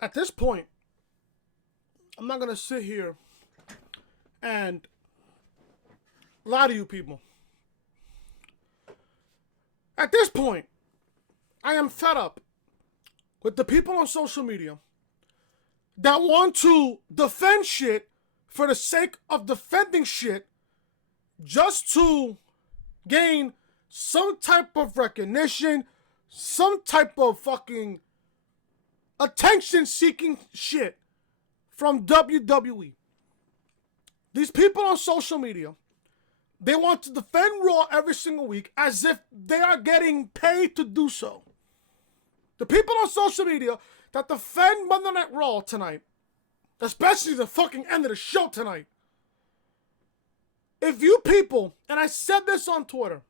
at this point, I'm not going to sit here and lie to you people. At this point, I am fed up with the people on social media that want to defend shit for the sake of defending shit just to gain some type of recognition, some type of fucking attention-seeking shit from WWE. These people on social media, they want to defend Raw every single week as if they are getting paid to do so. The people on social media that defend Monday Night Raw tonight, especially the fucking end of the show tonight, if you people, and I said this on Twitter,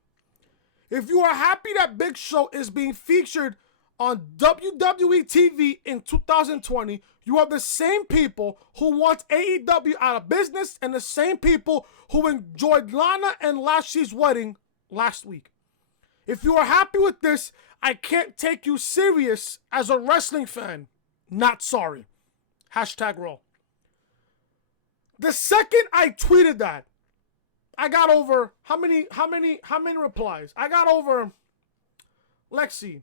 if you are happy that Big Show is being featured on WWE TV in 2020, you are the same people who want AEW out of business and the same people who enjoyed Lana and Lashley's wedding last week. If you are happy with this, I can't take you serious as a wrestling fan. Not sorry. Hashtag Raw. The second I tweeted that, I got over how many replies? I got over, let's see.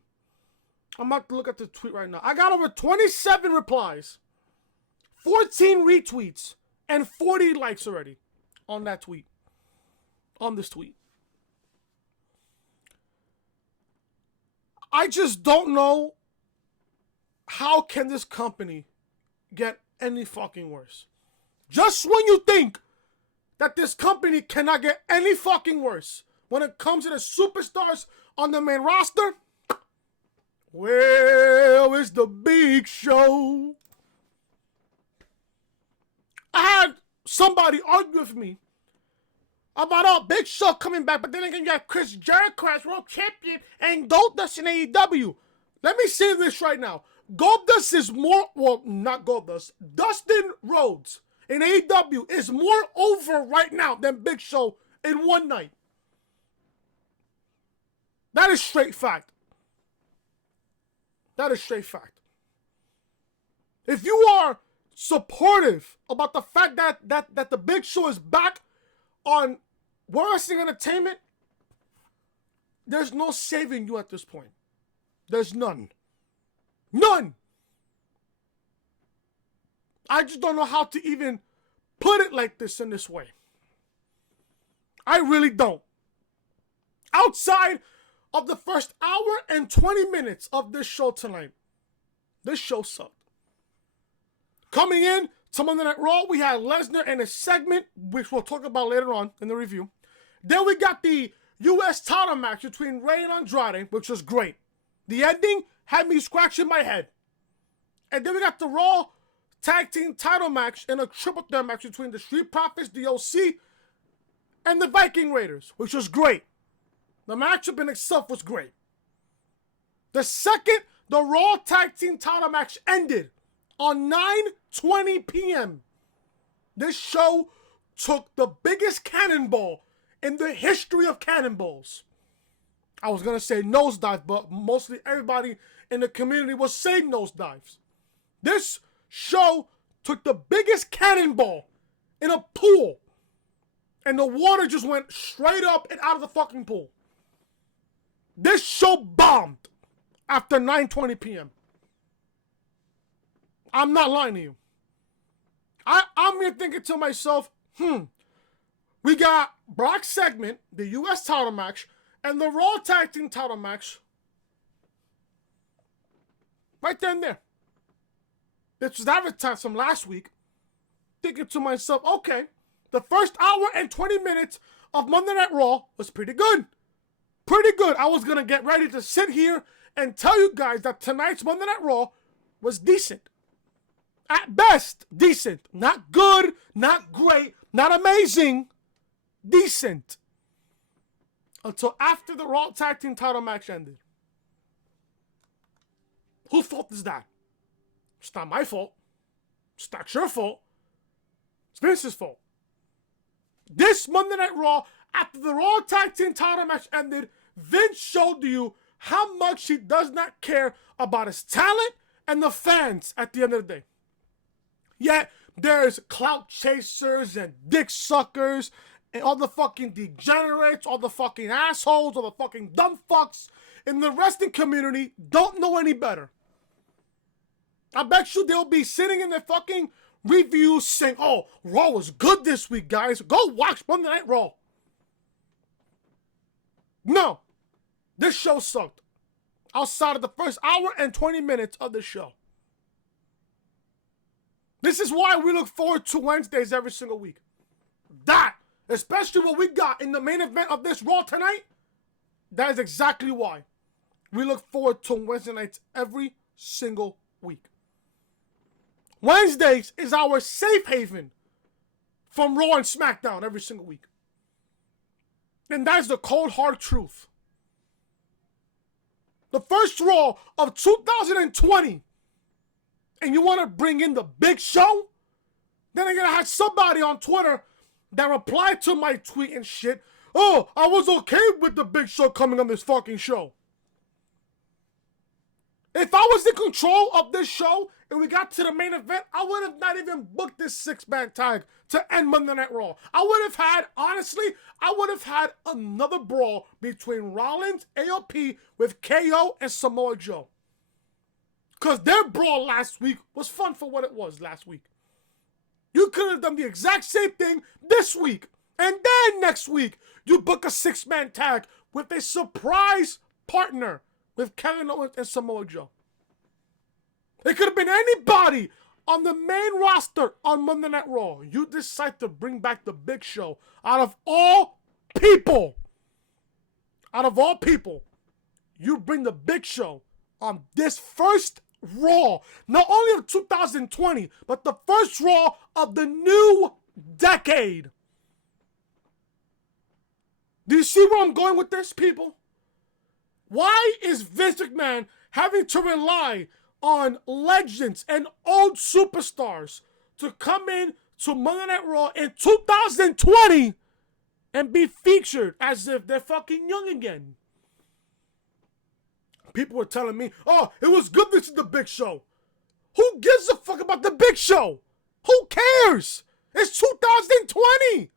I'm about to look at the tweet right now. I got over 27 replies, 14 retweets, and 40 likes already on that tweet. On this tweet. I just don't know how can this company get any fucking worse. Just when you think that this company cannot get any fucking worse when it comes to the superstars on the main roster, well, it's the Big Show. I had somebody argue with me about Big Show coming back, but then again you have Chris Jericho as world champion and Goldust in AEW. Let me say this right now. Goldust is more, well, not Goldust, Dustin Rhodes in AEW is more over right now than Big Show in one night. That is straight fact. That is straight fact. If you are supportive about the fact that the Big Show is back on World Wrestling Entertainment, there's no saving you at this point. There's none. None! I just don't know how to even put it like this in this way. I really don't. Outside of the first hour and 20 minutes of this show tonight, this show sucked. Coming in to Monday Night Raw, we had Lesnar in a segment, which we'll talk about later on in the review. Then we got the U.S. title match between Rey and Andrade, which was great. The ending had me scratching my head. And then we got the Raw tag team title match in a triple threat match between the Street Profits, the OC, and the Viking Raiders, which was great. The matchup in itself was great. The second the Raw tag team title match ended on 9:20 p.m., this show took the biggest cannonball in the history of cannonballs. I was going to say nosedive, but mostly everybody in the community was saying nosedives. This show took the biggest cannonball in a pool, and the water just went straight up and out of the fucking pool. This show bombed after 9:20 p.m. I'm not lying to you. I'm here thinking to myself, we got Brock's segment, the U.S. title match, and the Raw tag team title match right there and there. This was advertised from last week. Thinking to myself, okay, the first hour and 20 minutes of Monday Night Raw was pretty good. Pretty good. I was going to get ready to sit here and tell you guys that tonight's Monday Night Raw was decent. At best, decent. Not good, not great, not amazing. Decent. Until after the Raw tag team title match ended. Whose fault is that? It's not my fault. It's not your fault. It's Vince's fault. This Monday Night Raw, after the Raw tag team title match ended, Vince showed you how much he does not care about his talent and the fans at the end of the day. Yet, there's clout chasers and dick suckers and all the fucking degenerates, all the fucking assholes, all the fucking dumb fucks in the wrestling community don't know any better. I bet you they'll be sitting in their fucking reviews saying, oh, Raw was good this week, guys. Go watch Monday Night Raw. No. This show sucked. Outside of the first hour and 20 minutes of the show. This is why we look forward to Wednesdays every single week. That, especially what we got in the main event of this Raw tonight, that is exactly why we look forward to Wednesday nights every single week. Wednesdays is our safe haven from Raw and SmackDown every single week. And that's the cold, hard truth. The first Raw of 2020, and you want to bring in the Big Show? Then I'm going to have somebody on Twitter that replied to my tweet and shit. Oh, I was okay with the Big Show coming on this fucking show. If I was in control of this show and we got to the main event, I would have not even booked this 6-man tag to end Monday Night Raw. I would have had, honestly, another brawl between Rollins AOP with KO and Samoa Joe. Because their brawl last week was fun for what it was last week. You could have done the exact same thing this week. And then next week, you book a 6-man tag with a surprise partner with Kevin Owens and Samoa Joe. It could have been anybody on the main roster on Monday Night Raw. You decide to bring back the Big Show. Out of all people, you bring the Big Show on this first Raw, not only of 2020, but the first Raw of the new decade. Do you see where I'm going with this, people? Why is Vince McMahon having to rely on legends and old superstars to come in to Monday Night Raw in 2020 and be featured as if they're fucking young again? People were telling me, oh, it was good this is the Big Show. Who gives a fuck about the Big Show? Who cares? It's 2020.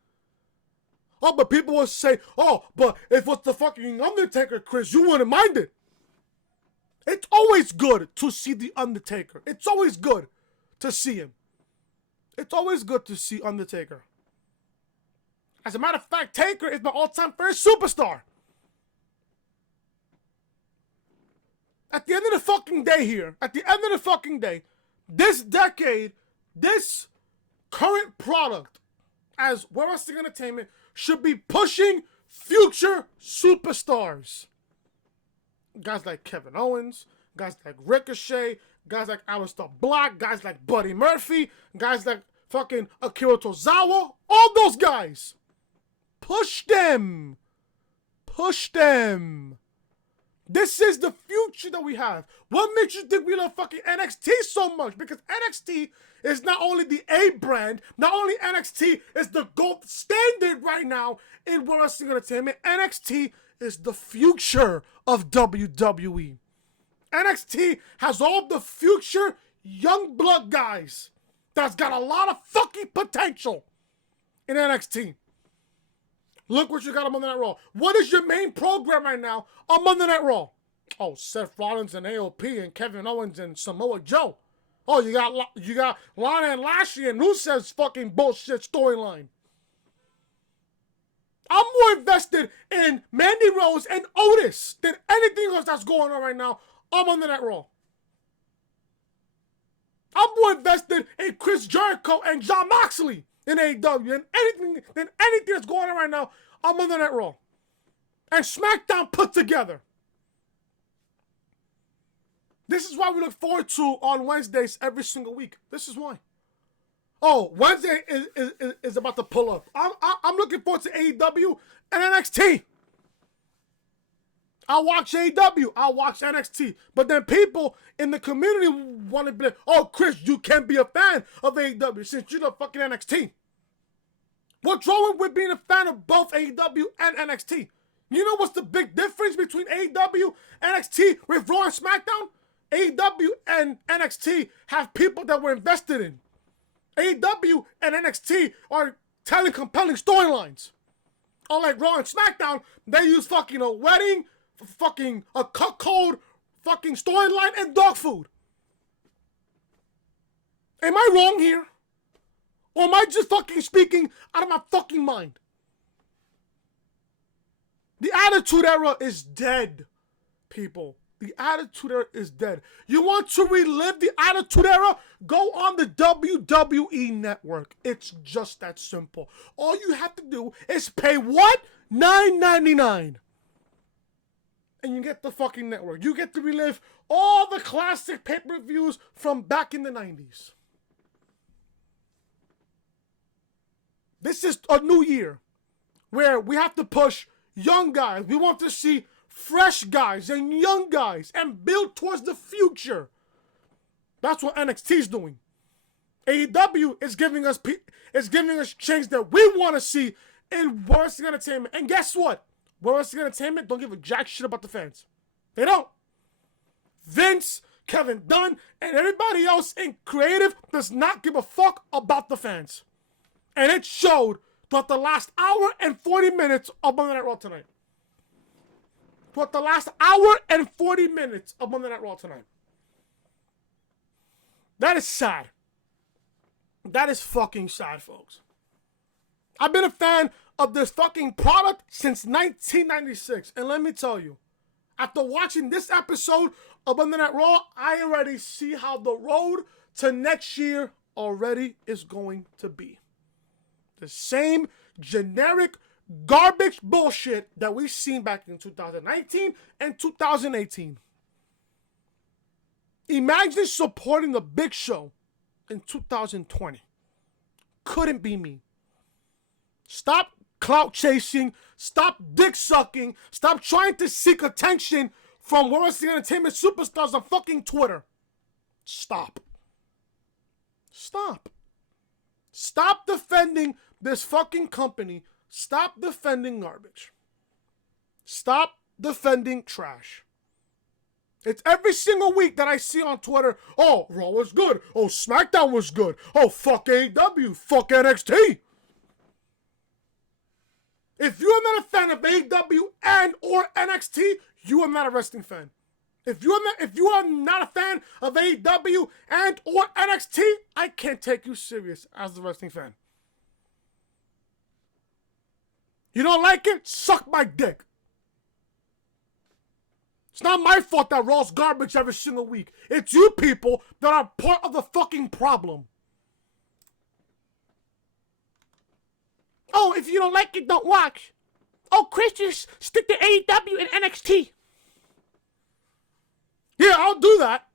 Oh, but people will say, oh, but if it's the fucking Undertaker, Chris, you wouldn't mind it. It's always good to see the Undertaker. It's always good to see him. It's always good to see Undertaker. As a matter of fact, Taker is my all-time favorite superstar. At the end of the fucking day here, this decade, this current product as World Wrestling Entertainment should be pushing future superstars. Guys like Kevin Owens, guys like Ricochet, guys like Aleister Black, guys like Buddy Murphy, guys like fucking Akira Tozawa, all those guys. Push them. Push them. This is the future that we have. What makes you think we love fucking NXT so much? Because NXT is not only the A brand, not only NXT is the gold standard right now in World Wrestling Entertainment, NXT is the future of WWE. NXT has all the future young blood guys that's got a lot of fucking potential in NXT. Look what you got on Monday Night Raw. What is your main program right now on Monday Night Raw? Oh, Seth Rollins and AOP and Kevin Owens and Samoa Joe. Oh, you got Lana and Lashley and Rusev's fucking bullshit storyline. I'm more invested in Mandy Rose and Otis than anything else that's going on right now on Monday Night Raw. I'm more invested in Chris Jericho and Jon Moxley in AEW than anything that's going on right now on Monday Night Raw. And SmackDown put together. This is why we look forward to on Wednesdays every single week. This is why. Oh, Wednesday is about to pull up. I'm looking forward to AEW and NXT. I'll watch AEW. I'll watch NXT. But then people in the community want to be like, oh, Chris, you can't be a fan of AEW since you're the fucking NXT. What's wrong with being a fan of both AEW and NXT? You know what's the big difference between AEW and NXT with Raw and SmackDown? AEW and NXT have people that we're invested in. AEW and NXT are telling compelling storylines. Unlike Raw and SmackDown, they use fucking a wedding, fucking a cuckold, fucking storyline, and dog food. Am I wrong here? Or am I just fucking speaking out of my fucking mind? The Attitude Era is dead, people. The Attitude Era is dead. You want to relive the Attitude Era? Go on the WWE Network. It's just that simple. All you have to do is pay what? $9.99. And you get the fucking network. You get to relive all the classic pay-per-views from back in the 90s. This is a new year where we have to push young guys. We want to see fresh guys and young guys and build towards the future. That's what NXT is doing. AEW is giving us change that we want to see in wrestling entertainment. And guess what? Wrestling entertainment don't give a jack shit about the fans. They don't. Vince, Kevin Dunn, and everybody else in creative does not give a fuck about the fans. And it showed throughout the last hour and 40 minutes of Monday Night Raw tonight. Throughout the last hour and 40 minutes of Monday Night Raw tonight. That is sad. That is fucking sad, folks. I've been a fan of this fucking product since 1996. And let me tell you, after watching this episode of Monday Night Raw, I already see how the road to next year already is going to be. The same generic garbage bullshit that we've seen back in 2019 and 2018. Imagine supporting the Big Show in 2020. Couldn't be me. Stop clout chasing. Stop dick sucking. Stop trying to seek attention from wrestling entertainment superstars on fucking Twitter. Stop. Stop. Stop defending this fucking company. Stop defending garbage. Stop defending trash. It's every single week that I see on Twitter, oh, Raw was good. Oh, SmackDown was good. Oh, fuck AEW. Fuck NXT. If you're not a fan of AEW and or NXT, you are not a wrestling fan. If you are not a fan of AEW and or NXT, I can't take you serious as a wrestling fan. You don't like it? Suck my dick. It's not my fault that Raw's garbage every single week. It's you people that are part of the fucking problem. Oh, if you don't like it, don't watch. Oh, Chris, just stick to AEW and NXT. Yeah, I'll do that.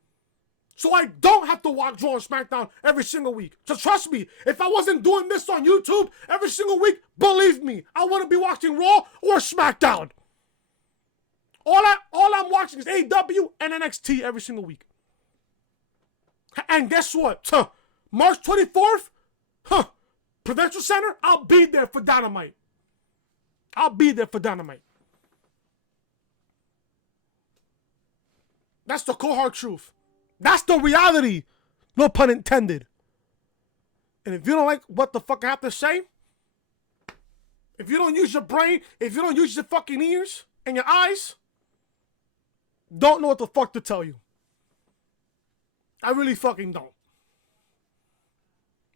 So I don't have to watch Raw and SmackDown every single week. So trust me, if I wasn't doing this on YouTube every single week, believe me, I wouldn't be watching Raw or SmackDown. All I'm watching is AEW and NXT every single week. And guess what? March 24th, Prudential Center, I'll be there for Dynamite. I'll be there for Dynamite. That's the cold hard truth. That's the reality. No pun intended. And if you don't like what the fuck I have to say, if you don't use your brain, if you don't use your fucking ears and your eyes, don't know what the fuck to tell you. I really fucking don't.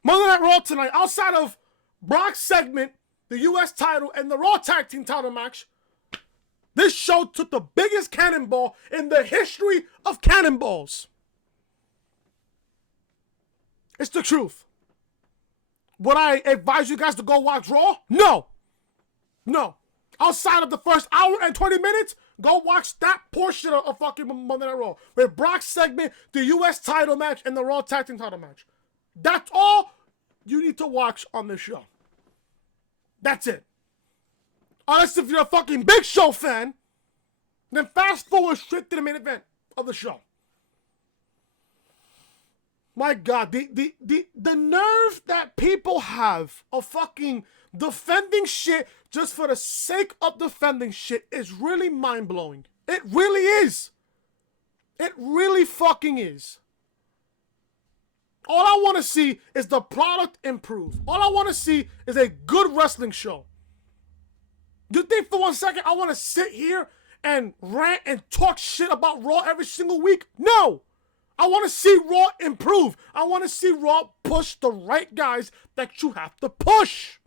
Monday Night Raw tonight, outside of Brock's segment, the US title, and the Raw Tag Team title match, this show took the biggest cannonball in the history of cannonballs. It's the truth. Would I advise you guys to go watch Raw? No. No. Outside of the first hour and 20 minutes, go watch that portion of fucking Monday Night Raw. With Brock's segment, the US title match, and the Raw Tag Team title match. That's all you need to watch on this show. That's it. Unless if you're a fucking Big Show fan, then fast forward straight to the main event of the show. My God, the nerve that people have of fucking defending shit just for the sake of defending shit is really mind-blowing. It really is. It really fucking is. All I want to see is the product improve. All I want to see is a good wrestling show. You think for 1 second I want to sit here and rant and talk shit about Raw every single week? No! I want to see Raw improve. I want to see Raw push the right guys that you have to push.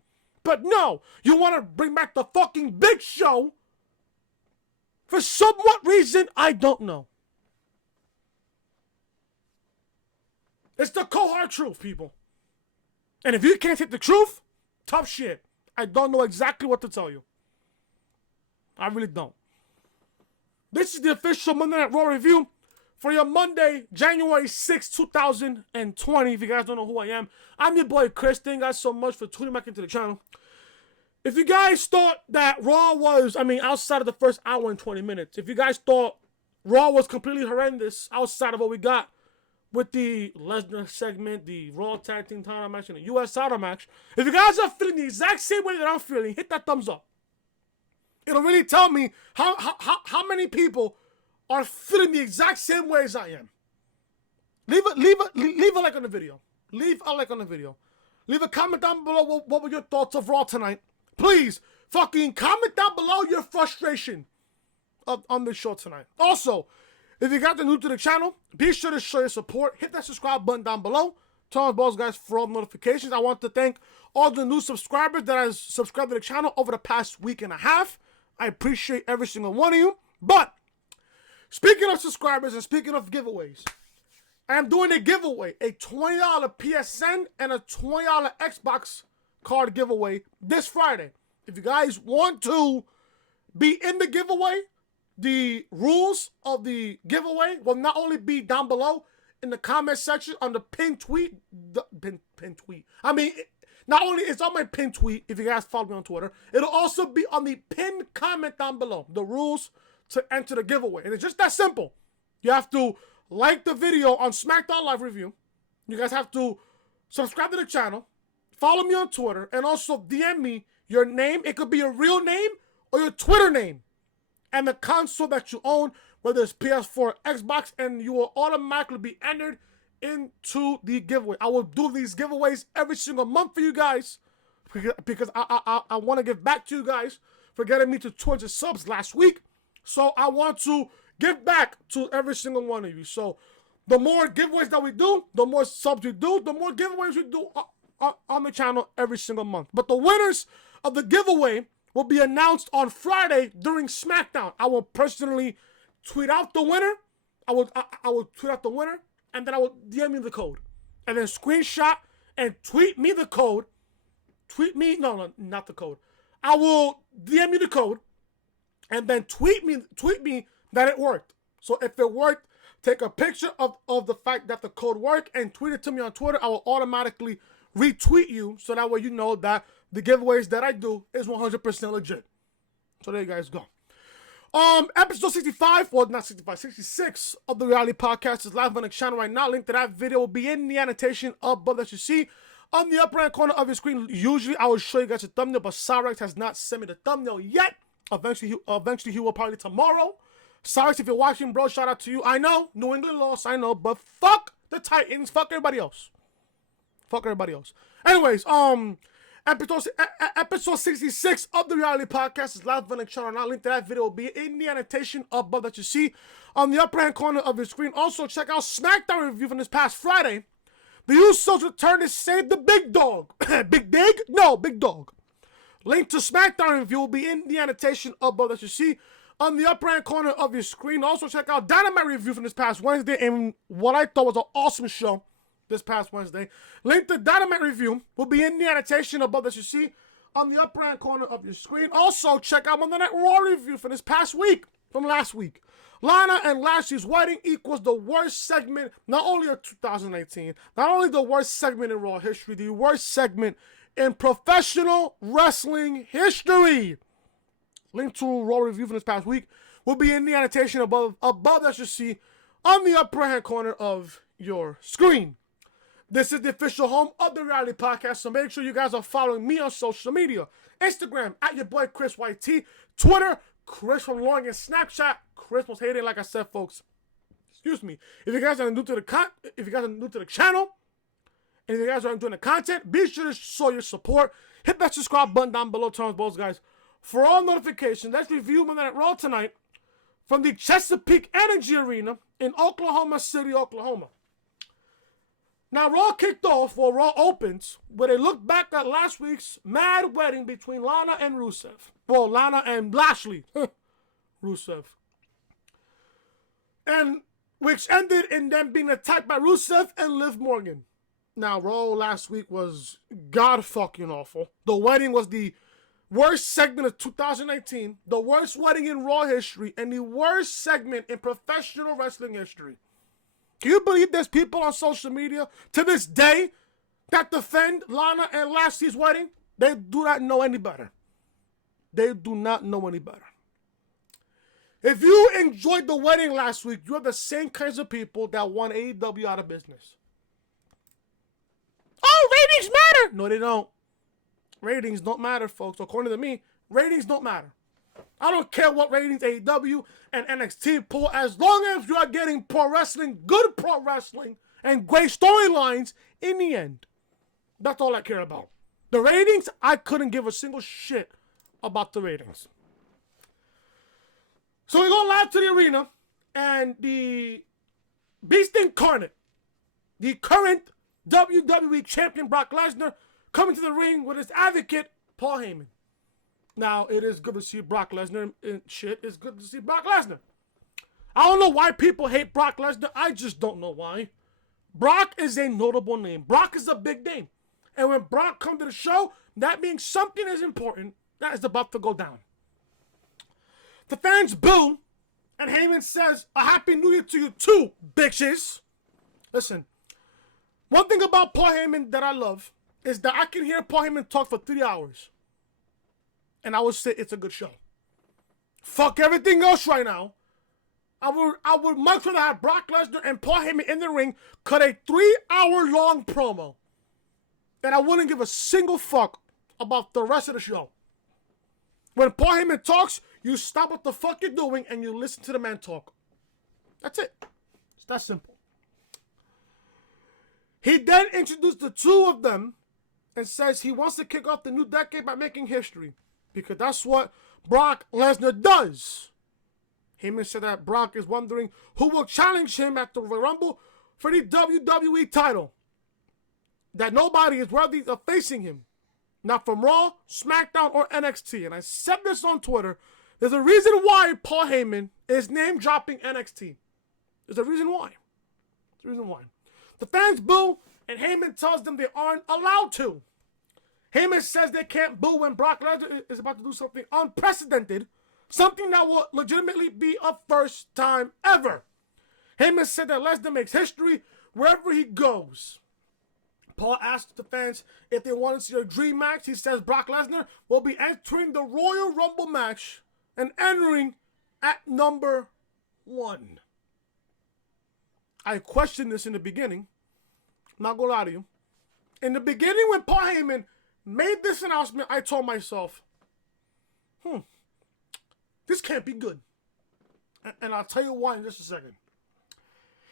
But no, you want to bring back the fucking Big Show for somewhat reason I don't know. It's the cold hard truth, people. And if you can't take the truth, tough shit. I don't know exactly what to tell you. I really don't. This is the official Monday Night Raw review for your Monday, January 6, 2020. If you guys don't know who I am, I'm your boy Chris. Thank you guys so much for tuning back into the channel. If you guys thought that Raw was, outside of the first hour and 20 minutes, if you guys thought Raw was completely horrendous outside of what we got with the Lesnar segment, the Raw Tag Team title match, and the US title match, if you guys are feeling the exact same way that I'm feeling, hit that thumbs up. It'll really tell me how many people are feeling the exact same way as I am. Leave a like on the video. Leave a like on the video. Leave a comment down below what were your thoughts of Raw tonight. Please, fucking comment down below your frustration on the show tonight. Also, if you got new to the channel, be sure to show your support. Hit that subscribe button down below. Turn on bells, guys, for all notifications. I want to thank all the new subscribers that have subscribed to the channel over the past week and a half. I appreciate every single one of you. But speaking of subscribers and speaking of giveaways, I'm doing a giveaway, a $20 PSN and a $20 Xbox card giveaway this Friday. If you guys want to be in the giveaway, the rules of the giveaway will not only be down below in the comment section on the pinned tweet. Not only it's on my pinned tweet, if you guys follow me on Twitter, it'll also be on the pinned comment down below. The rules to enter the giveaway. And it's just that simple. You have to like the video on SmackDown Live Review. You guys have to subscribe to the channel, follow me on Twitter, and also DM me your name. It could be your real name or your Twitter name and the console that you own, whether it's PS4 or Xbox, and you will automatically be entered into the giveaway. I will do these giveaways every single month for you guys because I want to give back to you guys for getting me to 200 subs last week. So I want to give back to every single one of you. So the more giveaways that we do, the more subs we do, the more giveaways we do on the channel every single month. But the winners of the giveaway will be announced on Friday during SmackDown. I will personally tweet out the winner. I will tweet out the winner, and then I will DM you the code. And then screenshot and tweet me the code. No, not the code. I will DM you the code, and then tweet me that it worked. So if it worked, take a picture of the fact that the code worked and tweet it to me on Twitter. I will automatically retweet you, so that way you know that the giveaways that I do is 100% legit. So there you guys go. Episode 65, well, not 65, 66 of the Reality Podcast is live on the channel right now. Link to that video will be in the annotation above that you see on the upper right corner of your screen. Usually I will show you guys a thumbnail, but Cyrex has not sent me the thumbnail yet. Eventually he will probably tomorrow. Cyrex, if you're watching, bro, shout out to you. I know, New England lost, I know, but fuck the Titans, fuck everybody else. Fuck everybody else. Anyways, episode 66 of the Reality Podcast is live on the channel now. Link to that video will be in the annotation above that you see on the upper hand corner of your screen. Also, check out SmackDown review from this past Friday. The Usos return to save the big dog. Big Dig? No, big dog. Link to SmackDown review will be in the annotation above that you see on the upper hand corner of your screen. Also, check out Dynamite review from this past Wednesday and what I thought was an awesome show this past Wednesday. Link to Dynamite review will be in the annotation above that you see on the upper hand corner of your screen. Also, check out Monday Night Raw review for this past week, from last week. Lana and Lashley's wedding equals the worst segment, not only of 2018, not only the worst segment in Raw history, the worst segment in professional wrestling history. Link to Raw review from this past week will be in the annotation above that you see on the upper hand corner of your screen. This is the official home of the Reality Podcast, so make sure you guys are following me on social media. Instagram, at your boy Chris YT. Twitter, Chris from Long, and Snapchat, Chris was hating. Like I said, folks, Excuse me. If you guys are new to the channel, and if you guys are enjoying the content, be sure to show your support. Hit that subscribe button down below, Cannonballs, guys. For all notifications, let's review Monday Night Raw tonight from the Chesapeake Energy Arena in Oklahoma City, Oklahoma. Now, Raw kicked off, or Raw opens, with a look back at last week's mad wedding between Lana and Rusev. Well, Lana and Lashley. Rusev. And which ended in them being attacked by Rusev and Liv Morgan. Now, Raw last week was god-fucking awful. The wedding was the worst segment of 2018, the worst wedding in Raw history, and the worst segment in professional wrestling history. Can you believe there's people on social media to this day that defend Lana and Lashley's wedding? They do not know any better. They do not know any better. If you enjoyed the wedding last week, you have the same kinds of people that want AEW out of business. Oh, ratings matter! No, they don't. Ratings don't matter, folks. According to me, ratings don't matter. I don't care what ratings AEW and NXT pull, as long as you are getting pro wrestling, good pro wrestling, and great storylines in the end. That's all I care about. The ratings, I couldn't give a single shit about the ratings. So we go live to the arena, and the Beast Incarnate, the current WWE Champion Brock Lesnar, coming to the ring with his advocate, Paul Heyman. Now, it is good to see Brock Lesnar and shit. It's good to see Brock Lesnar. I don't know why people hate Brock Lesnar. I just don't know why. Brock is a notable name. Brock is a big name. And when Brock comes to the show, that means something is important that is about to go down. The fans boo, and Heyman says, a Happy New Year to you too, bitches. Listen, one thing about Paul Heyman that I love is that I can hear Paul Heyman talk for 3 hours. And I would say it's a good show. Fuck everything else right now. I would much rather have Brock Lesnar and Paul Heyman in the ring cut a 3-hour-long promo. And I wouldn't give a single fuck about the rest of the show. When Paul Heyman talks, you stop what the fuck you're doing and you listen to the man talk. That's it. It's that simple. He then introduced the two of them and says he wants to kick off the new decade by making history. Because that's what Brock Lesnar does. Heyman said that Brock is wondering who will challenge him at the Royal Rumble for the WWE title. That nobody is worthy of facing him. Not from Raw, SmackDown, or NXT. And I said this on Twitter. There's a reason why Paul Heyman is name-dropping NXT. There's a reason why. There's a reason why. The fans boo, and Heyman tells them they aren't allowed to. Heyman says they can't boo when Brock Lesnar is about to do something unprecedented, something that will legitimately be a first time ever. Heyman said that Lesnar makes history wherever he goes. Paul asked the fans if they want to see a dream match. He says Brock Lesnar will be entering the Royal Rumble match and entering at number 1. I questioned this in the beginning. I'm not going to lie to you. In the beginning, when Paul Heyman made this announcement, I told myself, this can't be good. And I'll tell you why in just a second.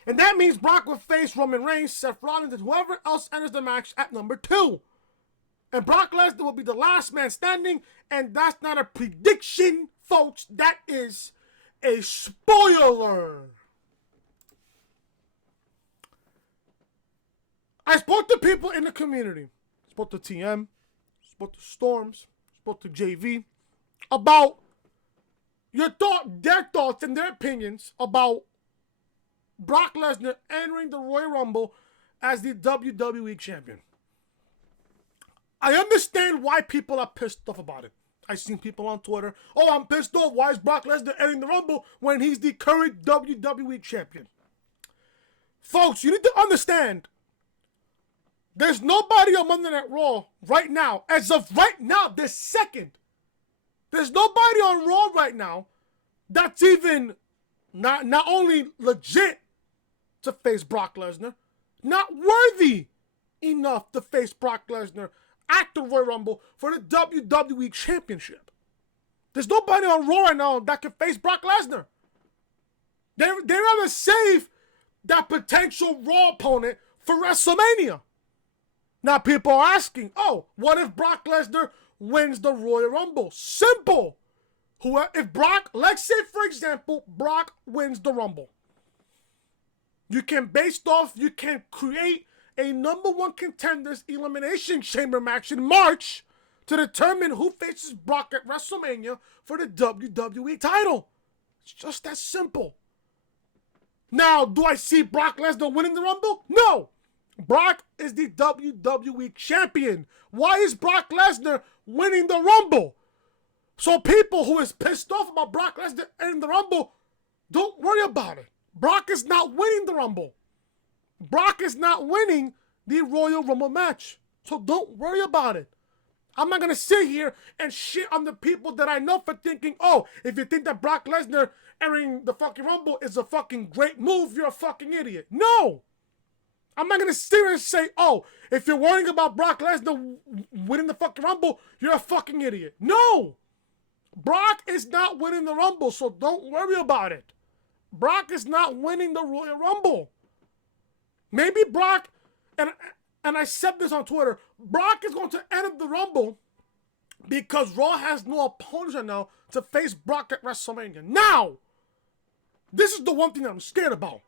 And that means Brock will face Roman Reigns, Seth Rollins, and whoever else enters the match at number 2. And Brock Lesnar will be the last man standing, and that's not a prediction, folks. That is a spoiler. I spoke to people in the community. Spoke to TM, spoke to Storms, spoke to JV about their thoughts and their opinions about Brock Lesnar entering the Royal Rumble as the WWE Champion. I understand why people are pissed off about it. I've seen people on Twitter, oh, I'm pissed off. Why is Brock Lesnar entering the Rumble when he's the current WWE Champion? Folks, you need to understand, there's nobody on Monday Night Raw right now, as of right now, this second. There's nobody on Raw right now that's even not only legit to face Brock Lesnar, not worthy enough to face Brock Lesnar at the Royal Rumble for the WWE Championship. There's nobody on Raw right now that can face Brock Lesnar. They rather save that potential Raw opponent for WrestleMania. Now people are asking, oh, what if Brock Lesnar wins the Royal Rumble? Simple. If Brock, let's say for example, Brock wins the Rumble. You can create a number one contenders elimination chamber match in March to determine who faces Brock at WrestleMania for the WWE title. It's just that simple. Now, do I see Brock Lesnar winning the Rumble? No. Brock is the WWE champion. Why is Brock Lesnar winning the Rumble? So people who is pissed off about Brock Lesnar in the Rumble, don't worry about it. Brock is not winning the Rumble. Brock is not winning the Royal Rumble match. So don't worry about it. I'm not going to sit here and shit on the people that I know for thinking, oh, if you think that Brock Lesnar entering the fucking Rumble is a fucking great move, you're a fucking idiot. No. I'm not going to sit here and say, oh, if you're worrying about Brock Lesnar winning the fucking Rumble, you're a fucking idiot. No. Brock is not winning the Rumble, so don't worry about it. Brock is not winning the Royal Rumble. Maybe Brock, and I said this on Twitter, Brock is going to enter the Rumble because Raw has no opponents right now to face Brock at WrestleMania. Now, this is the one thing that I'm scared about.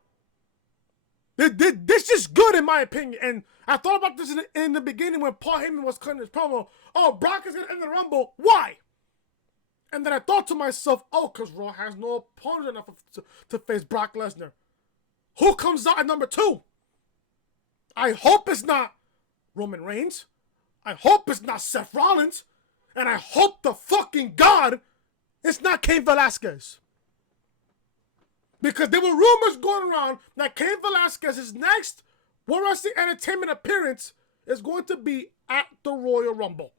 This is good in my opinion, and I thought about this in the beginning when Paul Heyman was cutting his promo. Oh, Brock is going to enter the Rumble. Why? And then I thought to myself, oh, because Raw has no opponent enough to face Brock Lesnar. Who comes out at number 2? I hope it's not Roman Reigns. I hope it's not Seth Rollins. And I hope to fucking God it's not Cain Velasquez. Because there were rumors going around that Cain Velasquez's next World Wrestling Entertainment appearance is going to be at the Royal Rumble.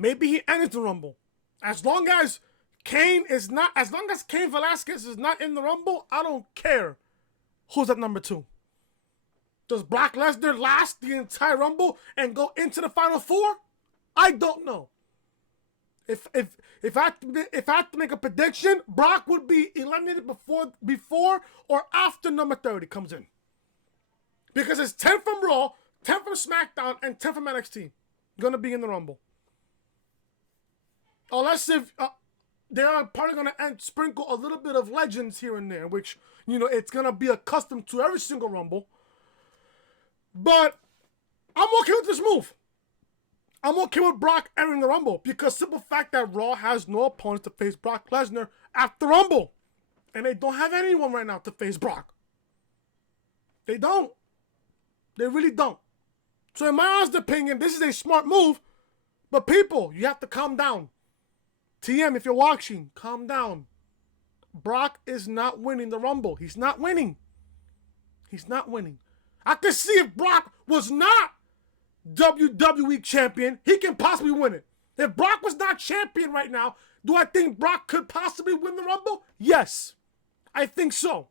Maybe he enters the Rumble. As long as Cain Velasquez is not in the Rumble, I don't care who's at number 2. Does Brock Lesnar last the entire Rumble and go into the Final 4? I don't know. If I have to make a prediction, Brock would be eliminated before or after number 30 comes in. Because it's 10 from Raw, 10 from SmackDown, and 10 from NXT. Gonna be in the Rumble. Unless if they are probably going to sprinkle a little bit of legends here and there, which, you know, it's going to be accustomed to every single Rumble. But I'm okay with this move. I'm okay with Brock entering the Rumble because simple fact that Raw has no opponents to face Brock Lesnar at the Rumble. And they don't have anyone right now to face Brock. They don't. They really don't. So in my honest opinion, this is a smart move. But people, you have to calm down. TM, if you're watching, calm down. Brock is not winning the Rumble. He's not winning. He's not winning. I can see if Brock was not WWE champion, he can possibly win it. If Brock was not champion right now, do I think Brock could possibly win the Rumble? Yes. I think so.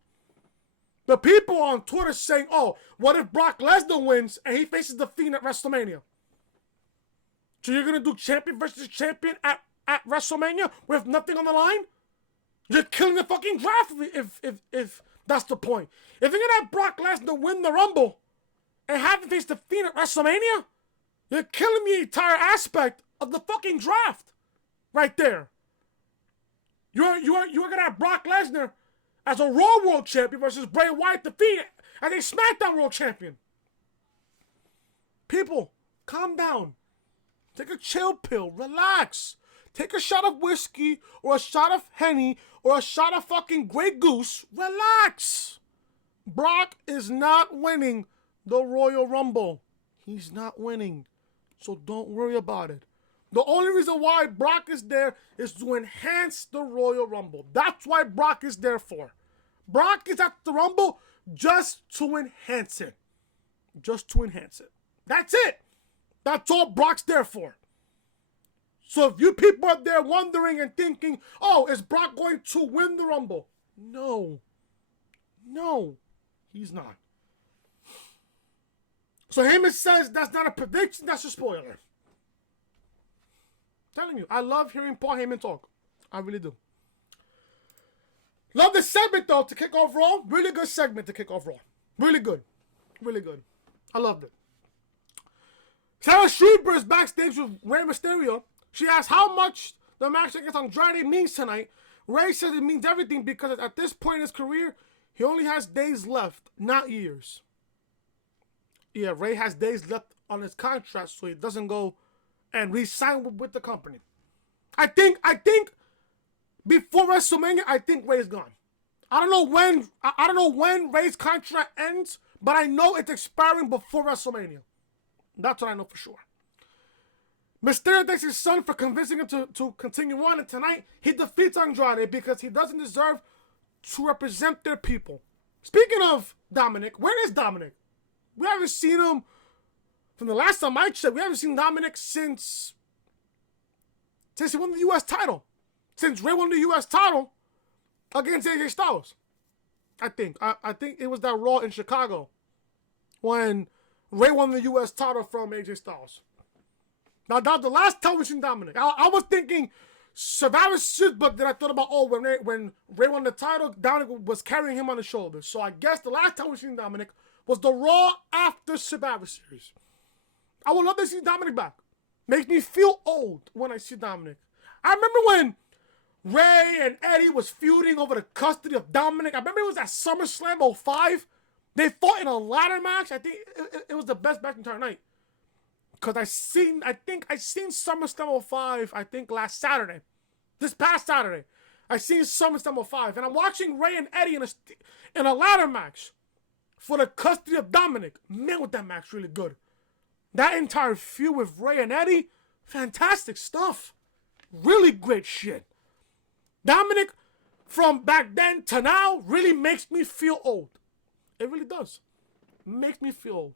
The people on Twitter saying, oh, what if Brock Lesnar wins and he faces The Fiend at WrestleMania? So you're going to do champion versus champion at WrestleMania with nothing on the line? You're killing the fucking draft if that's the point. If you're gonna have Brock Lesnar win the Rumble and have him face The Fiend at WrestleMania, you're killing the entire aspect of the fucking draft right there. You're gonna have Brock Lesnar as a Raw World Champion versus Bray Wyatt The Fiend as a SmackDown World Champion. People, calm down. Take a chill pill. Relax. Take a shot of whiskey or a shot of Henny or a shot of fucking Grey Goose. Relax. Brock is not winning the Royal Rumble. He's not winning. So don't worry about it. The only reason why Brock is there is to enhance the Royal Rumble. That's why Brock is there for. Brock is at the Rumble just to enhance it. Just to enhance it. That's it. That's all Brock's there for. So if you people are there wondering and thinking, oh, is Brock going to win the Rumble? No. No, he's not. So Heyman says that's not a prediction, that's a spoiler. I'm telling you, I love hearing Paul Heyman talk. I really do. Love this segment, though, to kick off Raw. Really good segment to kick off Raw. Really good. Really good. I loved it. Sarah Schreiber is backstage with Rey Mysterio. She asks how much the match against Andrade means tonight. Rey says it means everything because at this point in his career, he only has days left, not years. Yeah, Rey has days left on his contract, so he doesn't go and re-sign with the company. I think before WrestleMania, I think Rey's gone. I don't know when Rey's contract ends, but I know it's expiring before WrestleMania. That's what I know for sure. Mysterio thanks his son for convincing him to continue on, and tonight he defeats Andrade because he doesn't deserve to represent their people. Speaking of Dominic, where is Dominic? We haven't seen him from the last time I checked. We haven't seen Dominic since he won the U.S. title. Since Rey won the U.S. title against AJ Styles. I think it was that Raw in Chicago when Rey won the U.S. title from AJ Styles. Now, that was the last time we seen Dominic. I was thinking Survivor Series, but then I thought about, when Rey won the title, Dominic was carrying him on his shoulders. So I guess the last time we seen Dominic was the Raw after Survivor Series. I would love to see Dominic back. Makes me feel old when I see Dominic. I remember when Rey and Eddie was feuding over the custody of Dominic. I remember it was at SummerSlam 05. They fought in a ladder match. I think it was the best match entire night. Because I think I seen SummerSlam 05, I think last Saturday. This past Saturday. I seen SummerSlam 05. And I'm watching Rey and Eddie in a ladder match for the custody of Dominic. Man, was that match really good. That entire feud with Rey and Eddie, fantastic stuff. Really great shit. Dominic, from back then to now, really makes me feel old. It really does. Makes me feel old.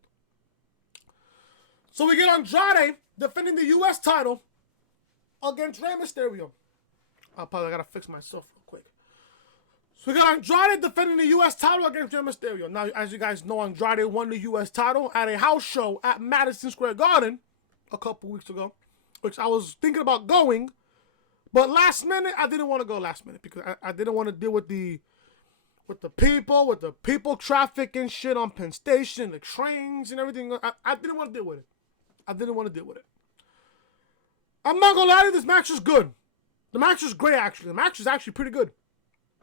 So we get Andrade defending the U.S. title against Rey Mysterio. I gotta fix myself real quick. So we got Andrade defending the U.S. title against Rey Mysterio. Now, as you guys know, Andrade won the U.S. title at a house show at Madison Square Garden a couple weeks ago, which I was thinking about going, but last minute, I didn't want to go last minute because I didn't want to deal with the people traffic and shit on Penn Station, the trains and everything. I didn't want to deal with it. I'm not gonna lie to you, this match was good. The match was great, actually. The match was actually pretty good.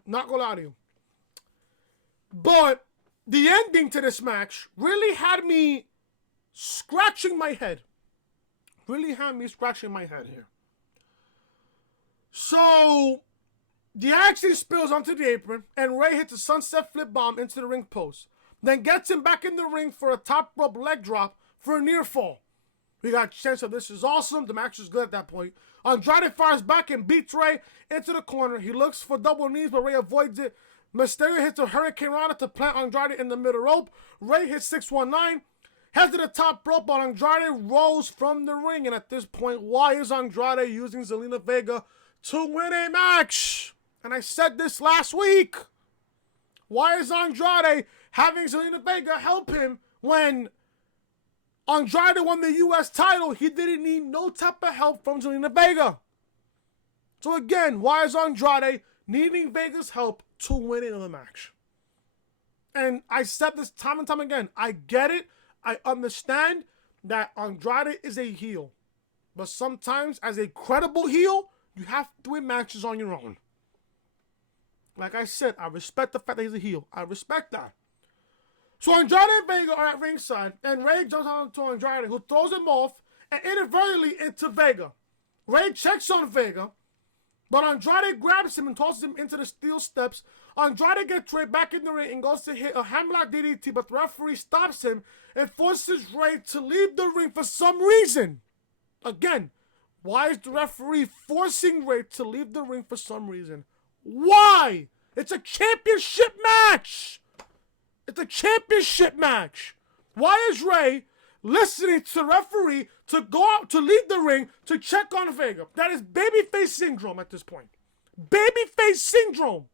Not gonna lie to you. But the ending to this match really had me scratching my head. Here. So, the action spills onto the apron, and Rey hits a sunset flip bomb into the ring post. Then gets him back in the ring for a top rope leg drop for a near fall. We got a chance of this is awesome. The match is good at that point. Andrade fires back and beats Rey into the corner. He looks for double knees, but Rey avoids it. Mysterio hits a Hurricane Rana to plant Andrade in the middle rope. Rey hits 619. Heads to the top rope, but Andrade rolls from the ring. And at this point, why is Andrade using Zelina Vega to win a match? And I said this last week. Why is Andrade having Zelina Vega help him when Andrade won the U.S. title? He didn't need no type of help from Zelina Vega. So again, why is Andrade needing Vega's help to win another match? And I said this time and time again. I get it. I understand that Andrade is a heel. But sometimes, as a credible heel, you have to win matches on your own. Like I said, I respect the fact that he's a heel. I respect that. So Andrade and Vega are at ringside, and Rey jumps onto Andrade, who throws him off and inadvertently into Vega. Rey checks on Vega, but Andrade grabs him and tosses him into the steel steps. Andrade gets Rey back in the ring and goes to hit a hammerlock DDT, but the referee stops him and forces Rey to leave the ring for some reason. Again, why is the referee forcing Rey to leave the ring for some reason? Why? It's a championship match. Why is Rey listening to the referee to go out to leave the ring to check on Vega? That is babyface syndrome at this point. Babyface syndrome.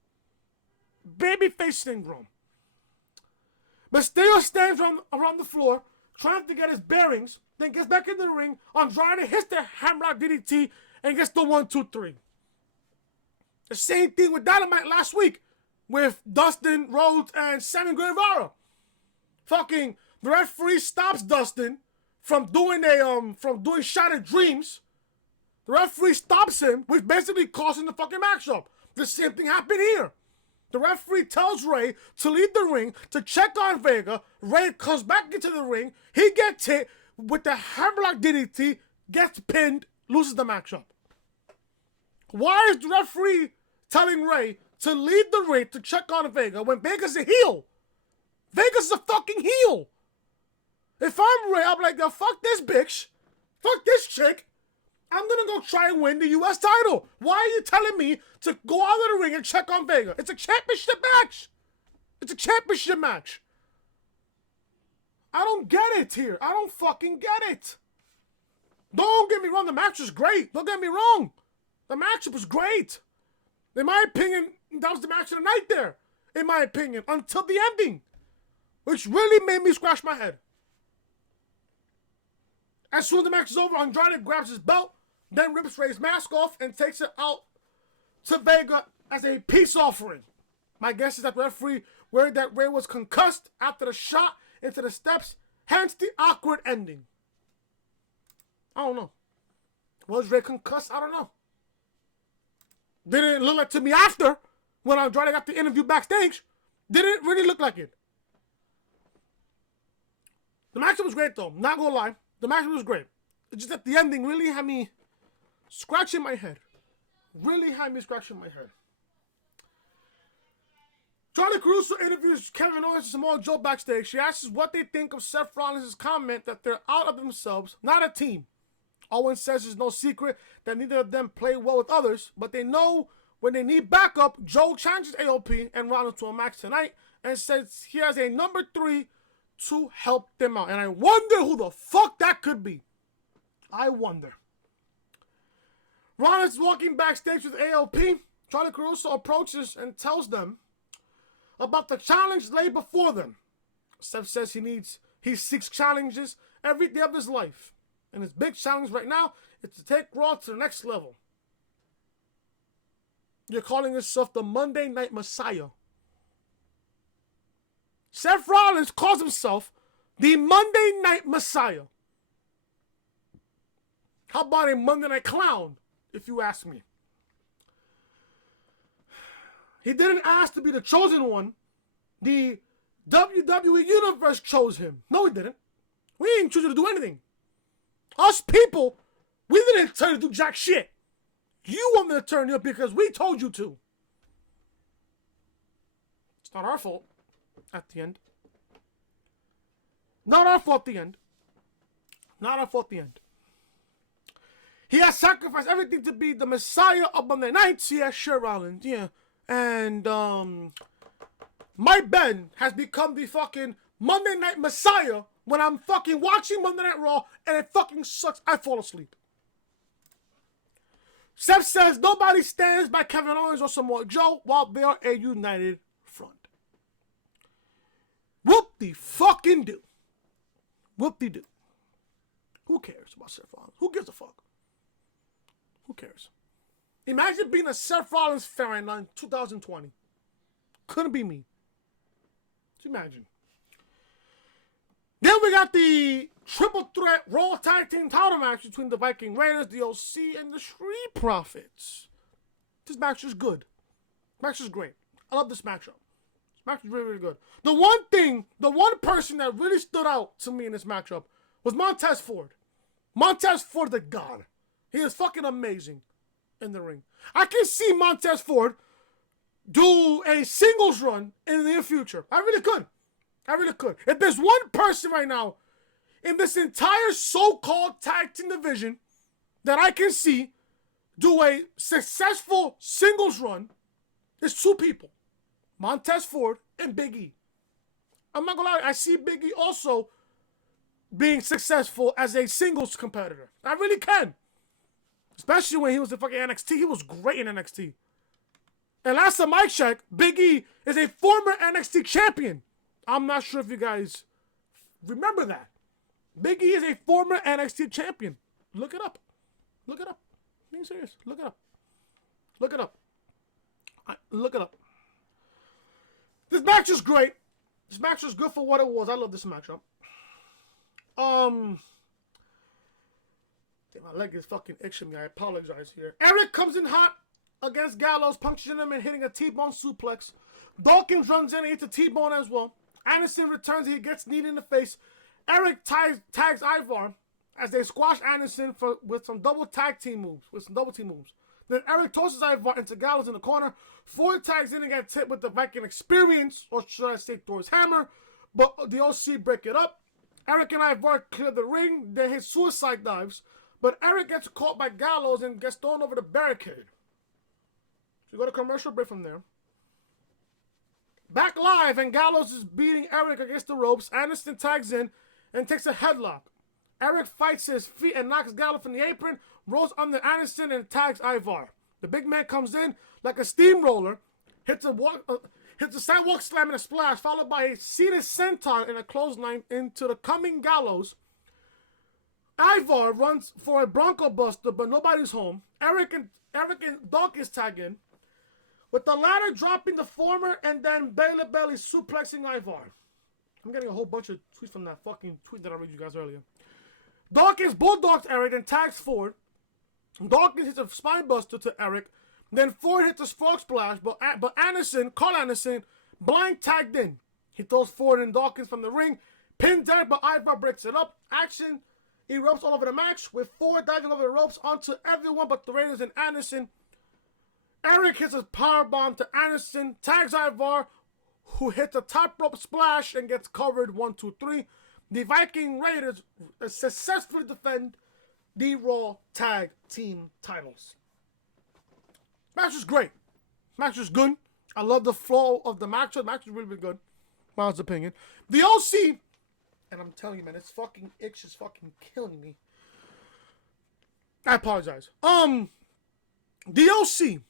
Mysterio stands around the floor trying to get his bearings, then gets back into the ring. Andrade hits the hammerlock DDT and gets the 1, 2, 3. The same thing with Dynamite last week. with Dustin Rhodes and Sammy Guevara. Fucking the referee stops Dustin from doing Shattered Dreams. The referee stops him, which basically costing the fucking matchup. The same thing happened here. The referee tells Rey to leave the ring to check on Vega. Rey comes back into the ring. He gets hit with the hammerlock DDT, gets pinned, loses the matchup. Why is the referee telling Rey to leave the ring to check on Vega when Vega's a heel? Vega's a fucking heel. If I'm Rey, I'm like, yo, fuck this bitch. Fuck this chick. I'm gonna go try and win the US title. Why are you telling me to go out of the ring and check on Vega? It's a championship match. It's a championship match. I don't get it here. I don't fucking get it. Don't get me wrong, the match was great. Don't get me wrong. The matchup was great. In my opinion, that was the match of the night there. In my opinion, until the ending. Which really made me scratch my head. As soon as the match is over, Andrade grabs his belt, then rips Rey's mask off and takes it out to Vega as a peace offering. My guess is that the referee worried that Rey was concussed after the shot into the steps, hence the awkward ending. I don't know. Was Rey concussed? I don't know. Didn't look like to me after, when Andrade got the interview backstage, didn't really look like it. The matchup was great though, not gonna lie. The match was great. It's just that the ending really had me scratching my head. Really had me scratching my head. Charlie Caruso interviews Kevin Owens and Samoa Joe backstage. She asks what they think of Seth Rollins' comment that they're out of themselves, not a team. Owens says it's no secret that neither of them play well with others, but they know when they need backup. Joe challenges AOP and Rollins to a match tonight and says he has a number 3 to help them out. And I wonder who the fuck that could be. I wonder. Rollins walking backstage with AOP. Charlie Caruso approaches and tells them about the challenge laid before them. Seth says he seeks challenges every day of his life. And his big challenge right now is to take Raw to the next level. You're calling yourself the Monday Night Messiah. Seth Rollins calls himself the Monday Night Messiah. How about a Monday Night Clown, if you ask me? He didn't ask to be the chosen one. The WWE Universe chose him. No, he didn't. We didn't choose you to do anything. Us people, we didn't tell you to do jack shit. You want me to turn you up because we told you to. It's not our fault. At the end. Not our fault at the end. Not our fault at the end. He has sacrificed everything to be the Messiah of Monday nights. Yeah, sure, Rollins. Yeah. And, my Ben has become the fucking Monday Night Messiah when I'm fucking watching Monday Night Raw and it fucking sucks. I fall asleep. Seth says nobody stands by Kevin Owens or Samoa Joe while they are a united front. Whoop-de-fucking-do. Whoop-de-do. Who cares about Seth Rollins? Who gives a fuck? Who cares? Imagine being a Seth Rollins fan right now in 2020. Couldn't be me. Just imagine. Then we got the triple threat Raw Tag Team title match between the Viking Raiders, the OC, and the Street Profits. This match is good. This match is great. I love this matchup. This match is really, really good. The one person that really stood out to me in this matchup was Montez Ford. Montez Ford, the god. He is fucking amazing in the ring. I can see Montez Ford do a singles run in the near future. I really could. I really could. If there's one person right now in this entire so-called tag team division that I can see do a successful singles run, there's 2 people. Montez Ford and Big E. I'm not gonna lie, I see Big E also being successful as a singles competitor. I really can. Especially when he was in fucking NXT. He was great in NXT. And last time I checked, Big E is a former NXT champion. I'm not sure if you guys remember that. Big E is a former NXT champion. Look it up. Look it up. Being serious. Look it up. Look it up. Look it up. This match is great. This match was good for what it was. I love this matchup. My leg is fucking itching me. I apologize here. Eric comes in hot against Gallows, puncturing him and hitting a T-bone suplex. Dawkins runs in and hits a T-bone as well. Anderson returns and he gets kneed in the face. Eric tags Ivar as they squash Anderson with some double team moves. Then Eric tosses Ivar into Gallows in the corner. Ford tags in and gets hit with the Viking experience, or should I say Thor's hammer, but the OC break it up. Eric and Ivar clear the ring. They hit suicide dives, but Eric gets caught by Gallows and gets thrown over the barricade. So we go to commercial break from there. Back live, and Gallows is beating Eric against the ropes. Anderson tags in and takes a headlock. Eric fights his feet and knocks Gallows from the apron, rolls under Anderson and tags Ivar. The big man comes in like a steamroller, hits a sidewalk slam and a splash, followed by a seated senton and a clothesline into the coming Gallows. Ivar runs for a Bronco Buster, but nobody's home. Eric and Dawkins tag in, with the latter dropping the former and then belly suplexing Ivar. I'm getting a whole bunch of tweets from that fucking tweet that I read you guys earlier. Dawkins bulldogs Eric and tags Ford. Dawkins hits a spine buster to Eric. Then Ford hits a frog splash, but Carl Anderson, blind tagged in. He throws Ford and Dawkins from the ring. Pins Eric, but Ivar breaks it up. Action erupts all over the match, with Ford diving over the ropes onto everyone but the Raiders and Anderson. Eric hits a powerbomb to Anderson, tags Ivar, who hits a top rope splash and gets covered 1, 2, 3. The Viking Raiders successfully defend the Raw Tag Team titles. Match was great. Match was good. I love the flow of the match. The match was really, really good. My opinion. The OC, and I'm telling you, man, this fucking itch is fucking killing me. I apologize. The OC,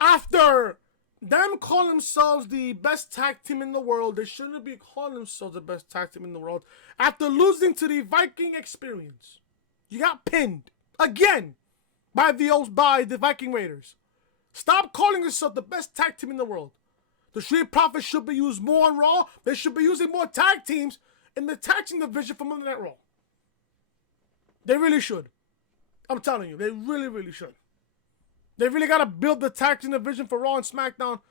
after them calling themselves the best tag team in the world, they shouldn't be calling themselves the best tag team in the world. After losing to the Viking Experience, you got pinned again by the Viking Raiders. Stop calling yourself the best tag team in the world. The Street Profits should be used more on Raw. They should be using more tag teams in the tag team division for Monday Night Raw. They really should. I'm telling you, they really, really should. They really got to build the tag team division for Raw and SmackDown.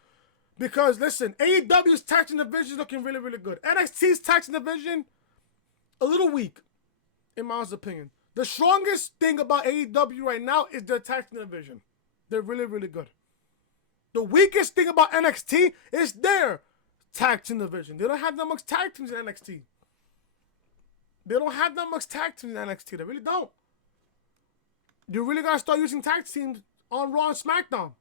Because, listen, AEW's tag team division is looking really, really good. NXT's tag team division, a little weak, in my opinion. The strongest thing about AEW right now is their tag team division. They're really, really good. The weakest thing about NXT is their tag team division. They don't have that much tag teams in NXT. They really don't. You really got to start using tag teams on Raw and SmackDown.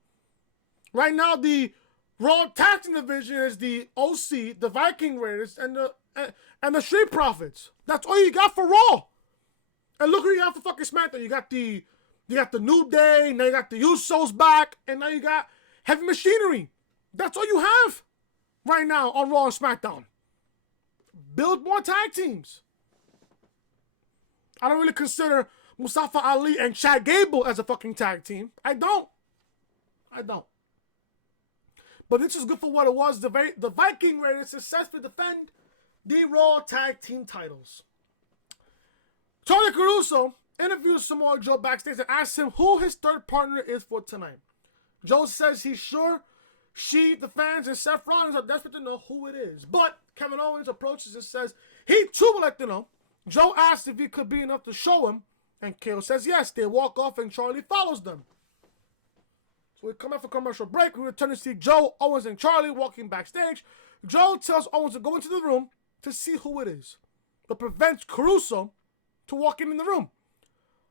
Right now, the Raw tag team division is the OC, the Viking Raiders, and the Street Profits. That's all you got for Raw. And look who you got for fucking SmackDown. You got the New Day, now you got the Usos back, and now you got Heavy Machinery. That's all you have right now on Raw and SmackDown. Build more tag teams. I don't really consider Mustafa Ali and Chad Gable as a fucking tag team. I don't. But this is good for what it was. The Viking Raiders successfully defend the Raw Tag Team titles. Charlie Caruso interviews Samoa Joe backstage and asks him who his third partner is for tonight. Joe says he's sure the fans, and Seth Rollins are desperate to know who it is. But Kevin Owens approaches and says he too would like to know. Joe asks if he could be enough to show him, and KO says yes. They walk off and Charlie follows them. So we come out for commercial break. We return to see Joe, Owens, and Charlie walking backstage. Joe tells Owens to go into the room to see who it is, but prevents Caruso to walking in the room.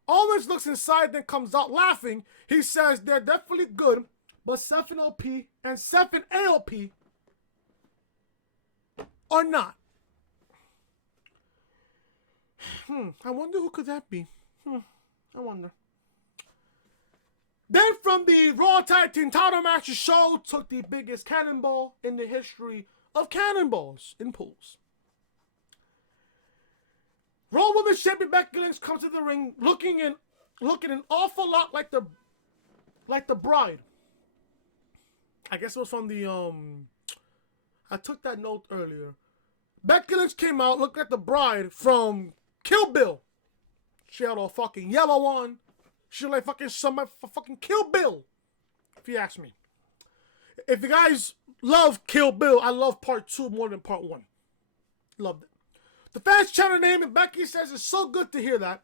Owens looks inside, then comes out laughing. He says they're definitely good, but Seth and AOP are not. I wonder who could that be. I wonder. Then from the Raw Tag Team title match, the show took the biggest cannonball in the history of cannonballs in pools. Raw Women's Champion Becky Lynch comes to the ring looking an awful lot like the bride. I guess it was from the I took that note earlier. Becky Lynch came out, looked like the bride from Kill Bill. She had a fucking yellow on. She looked like fucking somebody for fucking Kill Bill, if you ask me. If you guys love Kill Bill, I love part 2 more than part 1. Loved it. The fans chant her name, and Becky says it's so good to hear that.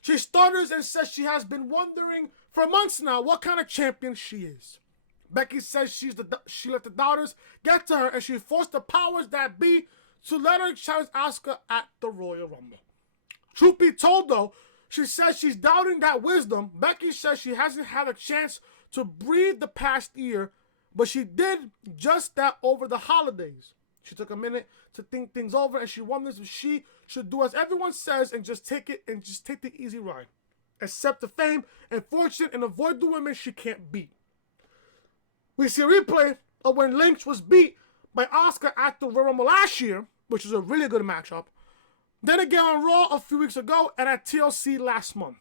She stutters and says she has been wondering for months now what kind of champion she is. Becky says she let the doubters get to her, and she forced the powers that be to let her challenge Asuka at the Royal Rumble. Truth be told, though, she says she's doubting that wisdom. Becky says she hasn't had a chance to breathe the past year, but she did just that over the holidays. She took a minute to think things over, and she wonders if she should do as everyone says and just take the easy ride. Accept the fame and fortune and avoid the women she can't beat. We see a replay of when Lynch was beat by Asuka at the Royal Rumble last year, which was a really good matchup. Then again on Raw a few weeks ago and at TLC last month.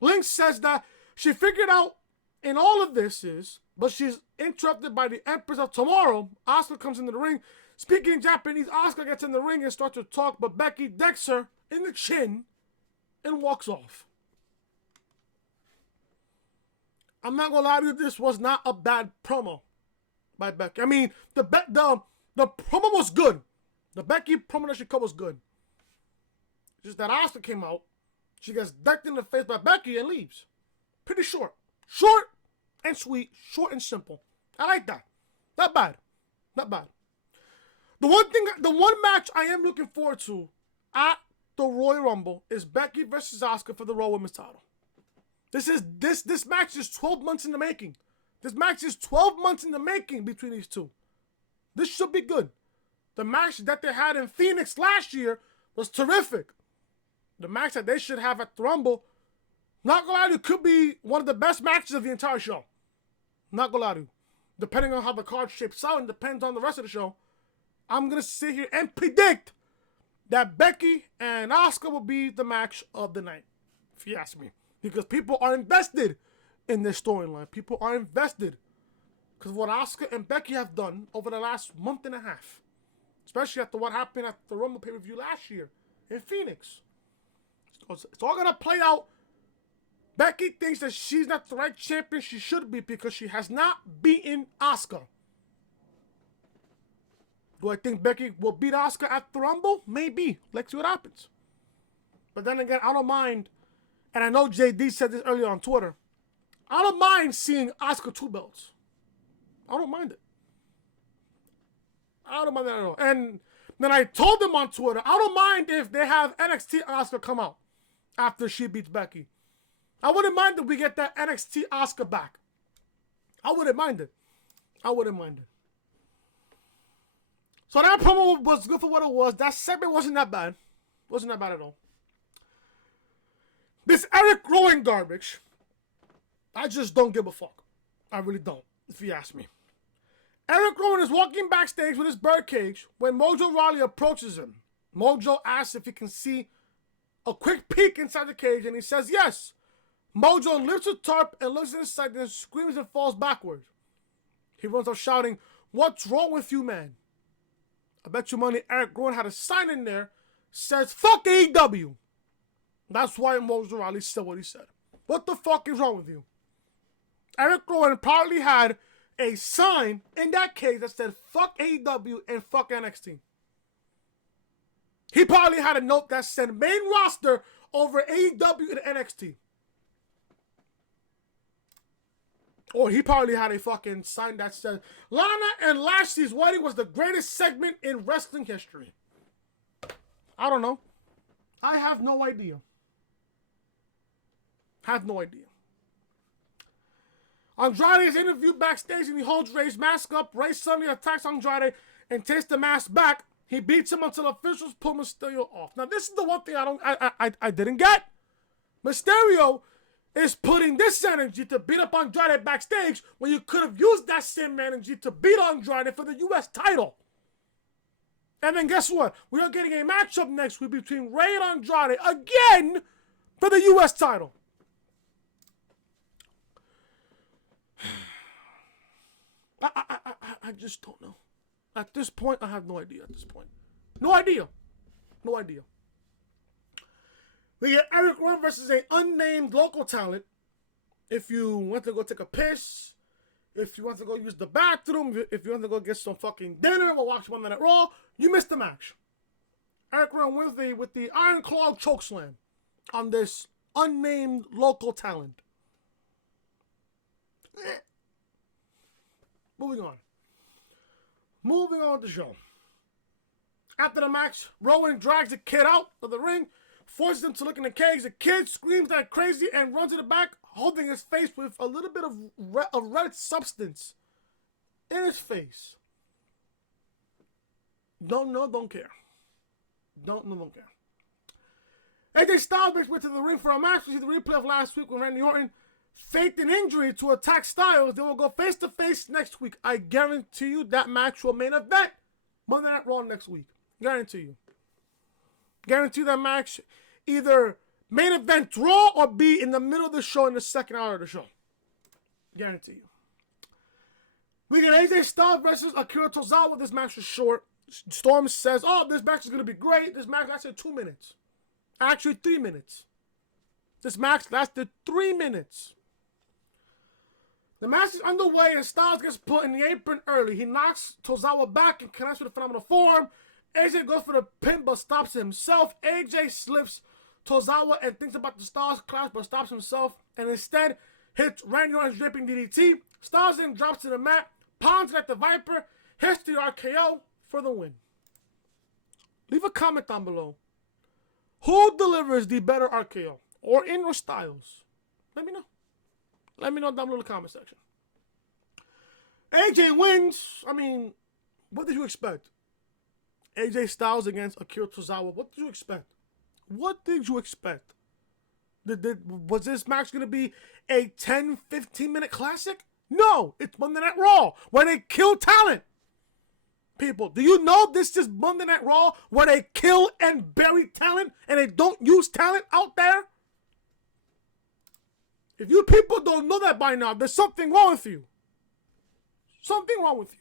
Lynch says that she figured out in all of this but she's interrupted by the Empress of Tomorrow. Asuka comes into the ring. Speaking in Japanese, Asuka gets in the ring and starts to talk, but Becky decks her in the chin and walks off. I'm not gonna lie to you, this was not a bad promo by Becky. I mean, the promo was good. The Becky promo that she cut was good. Just that Asuka came out, she gets decked in the face by Becky and leaves. Pretty short. Short and sweet, short and simple. I like that. Not bad. Not bad. The one match I am looking forward to at the Royal Rumble is Becky versus Asuka for the Raw Women's title. This match is 12 months in the making. This match is 12 months in the making between these two. This should be good. The match that they had in Phoenix last year was terrific. The match that they should have at the Rumble, not gonna lie to you, could be one of the best matches of the entire show. Not gonna lie to you. Depending on how the card shapes out and depends on the rest of the show, I'm gonna sit here and predict that Becky and Asuka will be the match of the night, if you ask me. Because people are invested in this storyline. People are invested because of what Asuka and Becky have done over the last month and a half. Especially after what happened at the Rumble pay-per-view last year in Phoenix. It's all going to play out. Becky thinks that she's not the right champion she should be because she has not beaten Asuka. Do I think Becky will beat Asuka at the Rumble? Maybe. Let's see what happens. But then again, I don't mind. And I know JD said this earlier on Twitter. I don't mind seeing Asuka 2 belts. I don't mind it. I don't mind that at all. And then I told them on Twitter, I don't mind if they have NXT Asuka come out after she beats Becky. I wouldn't mind if we get that NXT Asuka back. I wouldn't mind it. I wouldn't mind it. So that promo was good for what it was. That segment wasn't that bad. Wasn't that bad at all. This Eric Rowan garbage, I just don't give a fuck. I really don't, if you ask me. Eric Rowan is walking backstage with his birdcage when Mojo Rawley approaches him. Mojo asks if he can see a quick peek inside the cage, and he says yes. Mojo lifts a tarp and looks inside, then screams and falls backwards. He runs up shouting, "What's wrong with you, man?" I bet you money Eric Rowan had a sign in there says, "Fuck AEW." That's why Mojo Rawley said what he said. What the fuck is wrong with you? Eric Rowan probably had a sign in that cage that said, "Fuck AEW and fuck NXT." He probably had a note that said, "Main roster over AEW and NXT." Or he probably had a fucking sign that said, "Lana and Lashley's wedding was the greatest segment in wrestling history." I don't know. I have no idea. Have no idea. Andrade is interviewed backstage and he holds Rey's mask up. Rey suddenly attacks Andrade and takes the mask back. He beats him until officials pull Mysterio off. Now this is the one thing I didn't get. Mysterio is putting this energy to beat up Andrade backstage when you could have used that same energy to beat Andrade for the U.S. title. And then guess what? We are getting a matchup next week between Rey and Andrade again for the U.S. title. I just don't know. At this point, I have no idea at this point. No idea. No idea. We get Eric Rowan versus an unnamed local talent. If you want to go take a piss, if you want to go use the bathroom, if you want to go get some fucking dinner or watch Monday Night Raw, you missed the match. Eric Rowan with the Iron Claw chokeslam on this unnamed local talent. Moving on. Moving on with the show. After the match, Rowan drags the kid out of the ring, forces him to look in the cage. The kid screams like crazy and runs to the back, holding his face with a little bit of red substance in his face. Don't care. Don't care. AJ Styles went to the ring for a match. We see the replay of last week when Randy Orton faked an injury to attack Styles. They will go face to face next week. I guarantee you that match will main event Monday Night Raw next week. Guarantee you. Guarantee that match either main event Raw or be in the middle of the show in the second hour of the show. Guarantee you. We get AJ Styles versus Akira Tozawa. This match is short. Storm says, oh, this match is going to be great. This match lasted 2 minutes. Actually, 3 minutes. This match lasted 3 minutes. The match is underway and Styles gets put in the apron early. He knocks Tozawa back and connects with a phenomenal forearm. AJ goes for the pin but stops himself. AJ slips Tozawa and thinks about the Styles clash but stops himself and instead hits Randy Orton's dripping DDT. Styles then drops to the mat, pounds like the Viper, hits the RKO for the win. Leave a comment down below. Who delivers the better RKO? Orton or Styles? Let me know. Let me know down below in the comment section. AJ wins. I mean, what did you expect? AJ Styles against Akira Tozawa. What did you expect? What did you expect? Was this match going to be a 10, 15-minute classic? No, it's Monday Night Raw, where they kill talent. People, do you know this is Monday Night Raw, where they kill and bury talent, and they don't use talent out there? If you people don't know that by now, there's something wrong with you. Something wrong with you.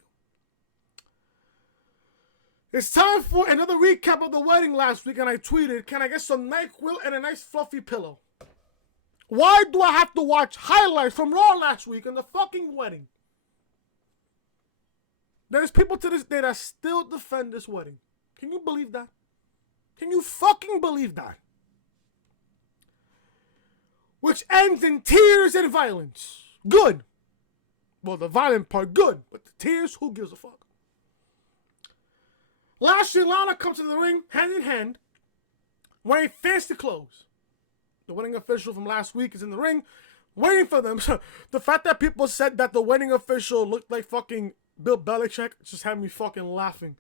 It's time for another recap of the wedding last week, and I tweeted, can I get some NyQuil and a nice fluffy pillow? Why do I have to watch highlights from Raw last week and the fucking wedding? There's people to this day that still defend this wedding. Can you believe that? Can you fucking believe that? Which ends in tears and violence. Good. Well, the violent part, good. But the tears, who gives a fuck? Lashley and Lana come to the ring, hand in hand, wearing fancy clothes. The wedding official from last week is in the ring, waiting for them. The fact that people said that the wedding official looked like fucking Bill Belichick just had me fucking laughing.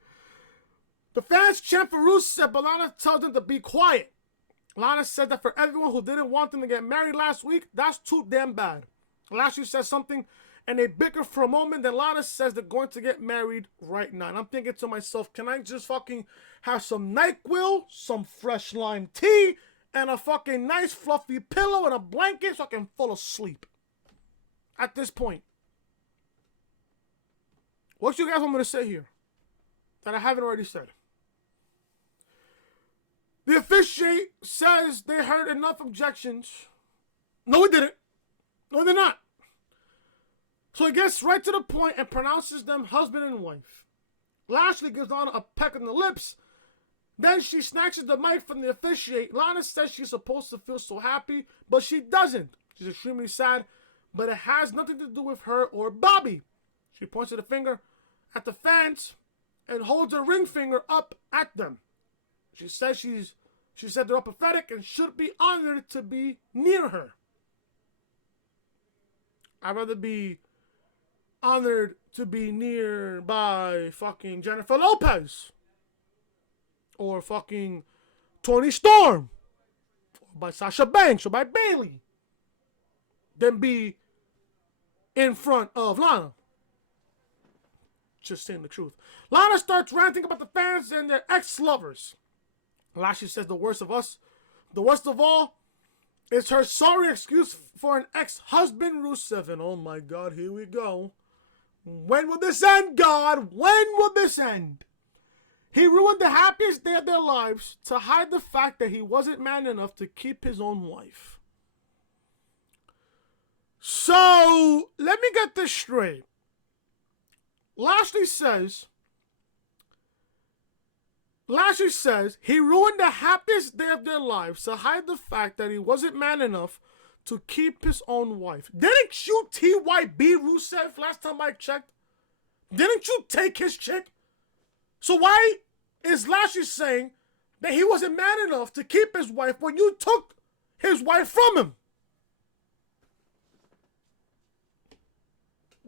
The fans chant for Rusev, but Lana tells them to be quiet. Lana said that for everyone who didn't want them to get married last week, that's too damn bad. Lashley says something, and they bicker for a moment, then Lana says they're going to get married right now. And I'm thinking to myself, can I just fucking have some NyQuil, some fresh lime tea, and a fucking nice fluffy pillow and a blanket so I can fall asleep? At this point. What you guys want me to say here that I haven't already said? The officiate says they heard enough objections. No, we didn't. No, they're not. So he gets right to the point and pronounces them husband and wife. Lashley gives Lana a peck on the lips. Then she snatches the mic from the officiate. Lana says she's supposed to feel so happy, but she doesn't. She's extremely sad, but it has nothing to do with her or Bobby. She points to the finger at the fans and holds her ring finger up at them. She said they're all pathetic and should be honored to be near her. I'd rather be honored to be near by fucking Jennifer Lopez or fucking Toni Storm or by Sasha Banks or by Bayley than be in front of Lana. Just saying the truth. Lana starts ranting about the fans and their ex-lovers. Lashley says the worst of all, is her sorry excuse for an ex-husband, Rusev. And oh my god, here we go. When will this end, God? When will this end? He ruined the happiest day of their lives to hide the fact that he wasn't man enough to keep his own wife. So, let me get this straight. Lashley says he ruined the happiest day of their lives to hide the fact that he wasn't man enough to keep his own wife. Didn't you TYB Rusev last time I checked? Didn't you take his chick? So why is Lashley saying that he wasn't man enough to keep his wife when you took his wife from him?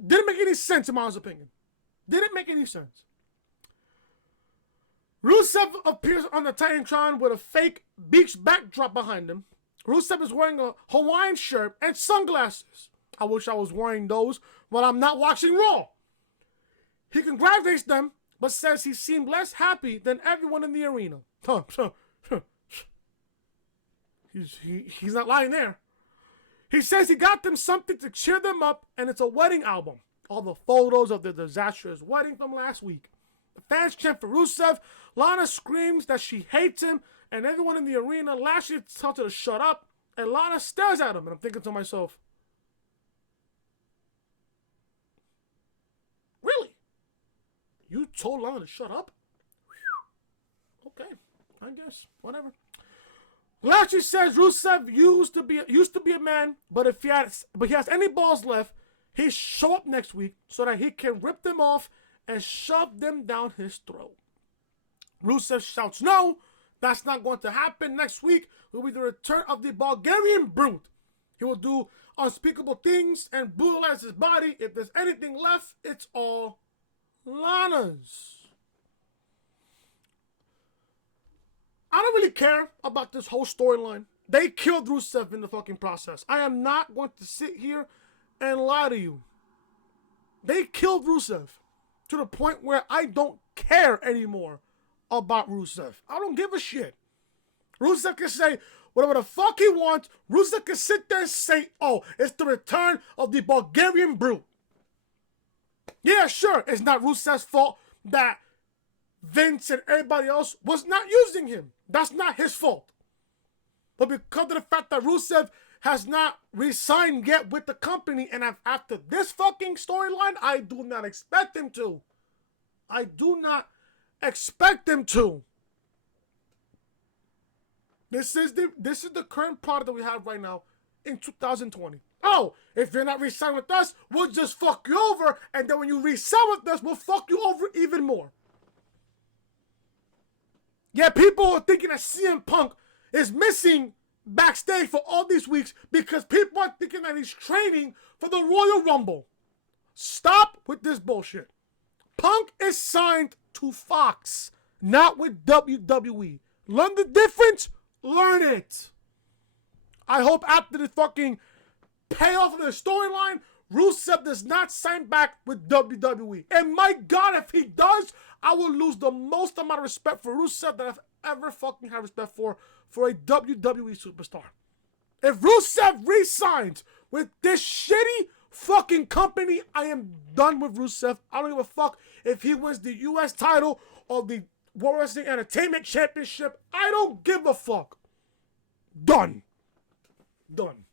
Didn't make any sense in my opinion. Didn't make any sense. Rusev appears on the Titantron with a fake beach backdrop behind him. Rusev is wearing a Hawaiian shirt and sunglasses. I wish I was wearing those, but I'm not watching Raw. He congratulates them, but says he seemed less happy than everyone in the arena. He's not lying there. He says he got them something to cheer them up, and it's a wedding album. All the photos of the disastrous wedding from last week. The fans chant for Rusev. Lana screams that she hates him, and everyone in the arena Lashley tells her to shut up, and Lana stares at him, and I'm thinking to myself, really? You told Lana to shut up? Okay, I guess, whatever. Lashley says Rusev used to be a man, but if he has any balls left, he show up next week so that he can rip them off and shove them down his throat. Rusev shouts, no, that's not going to happen. Next week will be the return of the Bulgarian Brute. He will do unspeakable things and brutalize his body. If there's anything left, it's all Lana's. I don't really care about this whole storyline. They killed Rusev in the fucking process. I am not going to sit here and lie to you. They killed Rusev to the point where I don't care anymore about Rusev. I don't give a shit. Rusev can say whatever the fuck he wants. Rusev can sit there and say, oh, it's the return of the Bulgarian Brute. Yeah, sure, it's not Rusev's fault that Vince and everybody else was not using him. That's not his fault. But because of the fact that Rusev has not re-signed yet with the company, and after this fucking storyline, I do not expect him to. I do not expect him to. This is the current product that we have right now in 2020. Oh, if you're not re-signed with us, we'll just fuck you over, and then when you re-sign with us, we'll fuck you over even more. Yeah, people are thinking that CM Punk is missing backstage for all these weeks because people are thinking that he's training for the Royal Rumble. Stop with this bullshit. Punk is signed to Fox, not with WWE. Learn the difference? Learn it. I hope after the fucking payoff of the storyline, Rusev does not sign back with WWE. And my God, if he does, I will lose the most amount of respect for Rusev that I've ever fucking had respect for a WWE superstar. If Rusev re-signs with this shitty fucking company, I am done with Rusev. I don't give a fuck if he wins the US title or the World Wrestling Entertainment Championship. I don't give a fuck. Done. Done.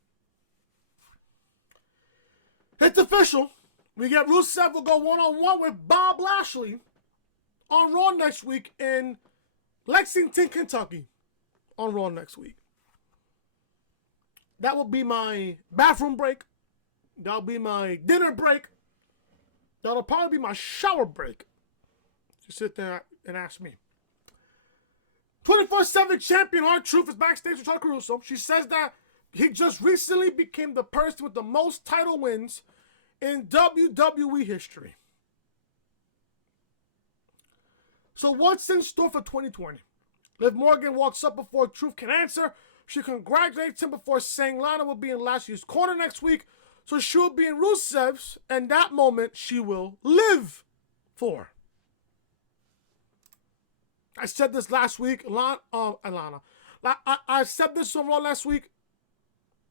It's official. We get Rusev will go one-on-one with Bob Lashley on Raw next week in Lexington, Kentucky. On Raw next week. That will be my bathroom break. That'll be my dinner break. That'll probably be my shower break. Just sit there and ask me. 24/7 champion R-Truth is backstage with Charlie Caruso. She says that he just recently became the person with the most title wins in WWE history. So what's in store for 2020? Liv Morgan walks up before Truth can answer. She congratulates him before saying Lana will be in Lashley's corner next week, so she'll be in Rusev's, and that moment she will live for. I said this last week, Alana. I said this on Raw last week.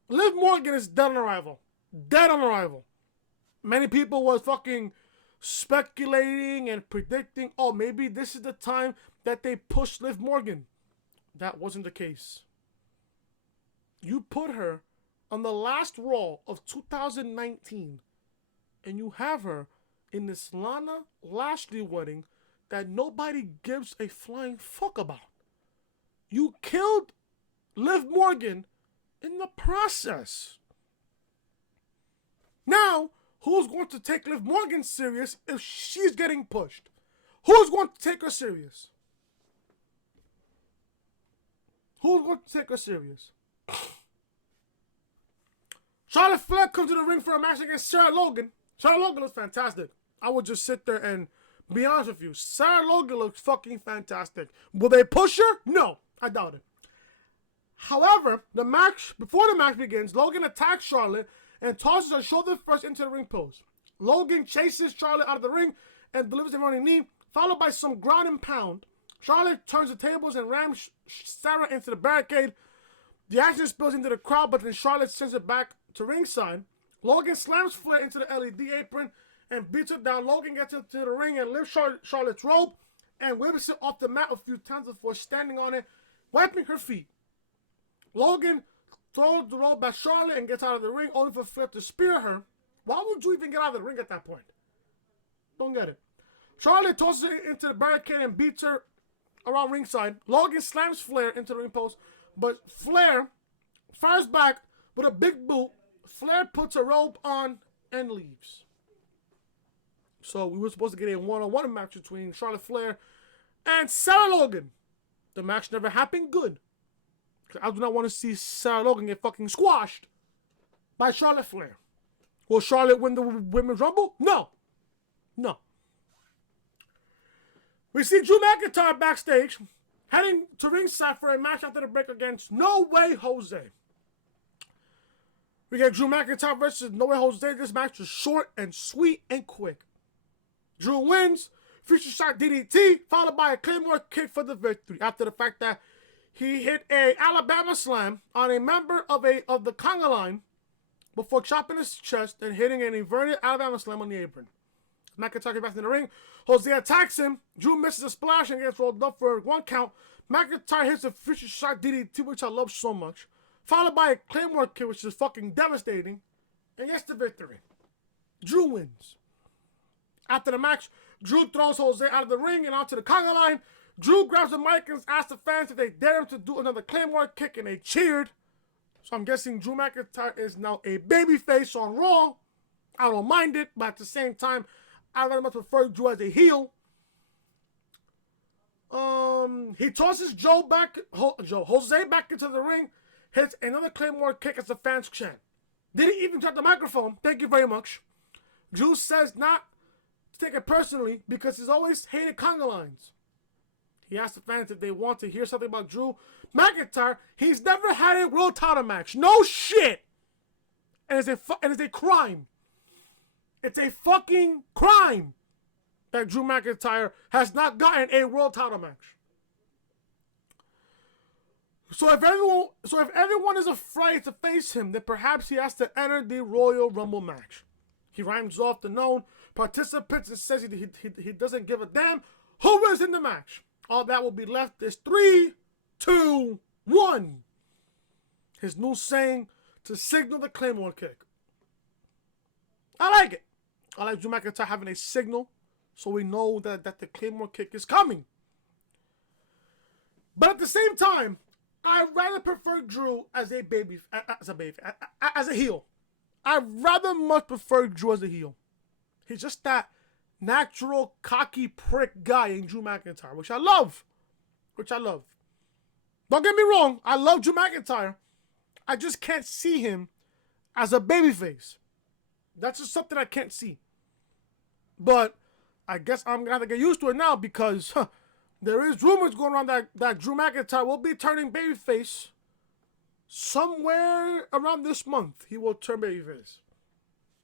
Liv Morgan is dead on arrival. Dead on arrival. Many people was fucking speculating and predicting, oh, maybe this is the time that they push Liv Morgan. That wasn't the case. You put her on the last Raw of 2019, and you have her in this Lana Lashley wedding that nobody gives a flying fuck about. You killed Liv Morgan in the process. Now, who's going to take Liv Morgan serious if she's getting pushed? Who's going to take her serious? Who's going to take her serious? Charlotte Flair comes to the ring for a match against Sarah Logan. Sarah Logan looks fantastic. I would just sit there and be honest with you. Sarah Logan looks fucking fantastic. Will they push her? No, I doubt it. However, before the match begins, Logan attacks Charlotte and tosses her shoulder first into the ring post. Logan chases Charlotte out of the ring and delivers a running knee, followed by some ground and pound. Charlotte turns the tables and rams Sarah into the barricade. The action spills into the crowd, but then Charlotte sends it back to ringside. Logan slams Flair into the LED apron and beats her down. Logan gets into the ring and lifts Charlotte's robe and whips it off the mat a few times before standing on it, wiping her feet. Logan throws the robe at Charlotte and gets out of the ring, only for Flair to spear her. Why would you even get out of the ring at that point? Don't get it. Charlotte tosses her into the barricade and beats her around ringside. Logan slams Flair into the ring post, but Flair fires back with a big boot. Flair puts a robe on and leaves. So we were supposed to get a one-on-one match between Charlotte Flair and Sarah Logan. The match never happened good. I do not want to see Sarah Logan get fucking squashed by Charlotte Flair. Will Charlotte win the Women's Rumble? No. No. We see Drew McIntyre backstage, heading to ringside for a match after the break against No Way Jose. We get Drew McIntyre versus No Way Jose. This match was short and sweet and quick. Drew wins, future shot DDT, followed by a Claymore kick for the victory. After the fact that he hit a Alabama slam on a member of the conga line before chopping his chest and hitting an inverted Alabama slam on the apron. McIntyre gets back in the ring. Jose attacks him. Drew misses a splash and gets rolled up for 1 count. McIntyre hits a future shot DDT, which I love so much, followed by a Claymore kick, which is fucking devastating, and gets the victory. Drew wins. After the match, Drew throws Jose out of the ring and onto the conga line. Drew grabs the mic and asks the fans if they dare him to do another Claymore kick, and they cheered. So I'm guessing Drew McIntyre is now a babyface on Raw. I don't mind it, but at the same time, I very much prefer Drew as a heel. He tosses Jose back into the ring, hits another Claymore kick as the fans chant. Didn't even drop the microphone. Thank you very much. Drew says not to take it personally because he's always hated conga lines. He asked the fans if they want to hear something about Drew McIntyre. He's never had a world title match. No shit. And it's a crime. It's a fucking crime that Drew McIntyre has not gotten a world title match. So if everyone is afraid to face him, then perhaps he has to enter the Royal Rumble match. He rhymes off the known participants and says he doesn't give a damn who is in the match. All that will be left is 3, 2, 1. His new saying to signal the Claymore kick. I like it. I like Drew McIntyre having a signal so we know that the Claymore kick is coming. But at the same time, I'd rather prefer Drew as a heel. I'd rather much prefer Drew as a heel. He's just that natural, cocky prick guy in Drew McIntyre, which I love. Don't get me wrong, I love Drew McIntyre. I just can't see him as a babyface. That's just something I can't see. But I guess I'm going to have to get used to it now because there is rumors going around that Drew McIntyre will be turning babyface somewhere around this month. He will turn babyface.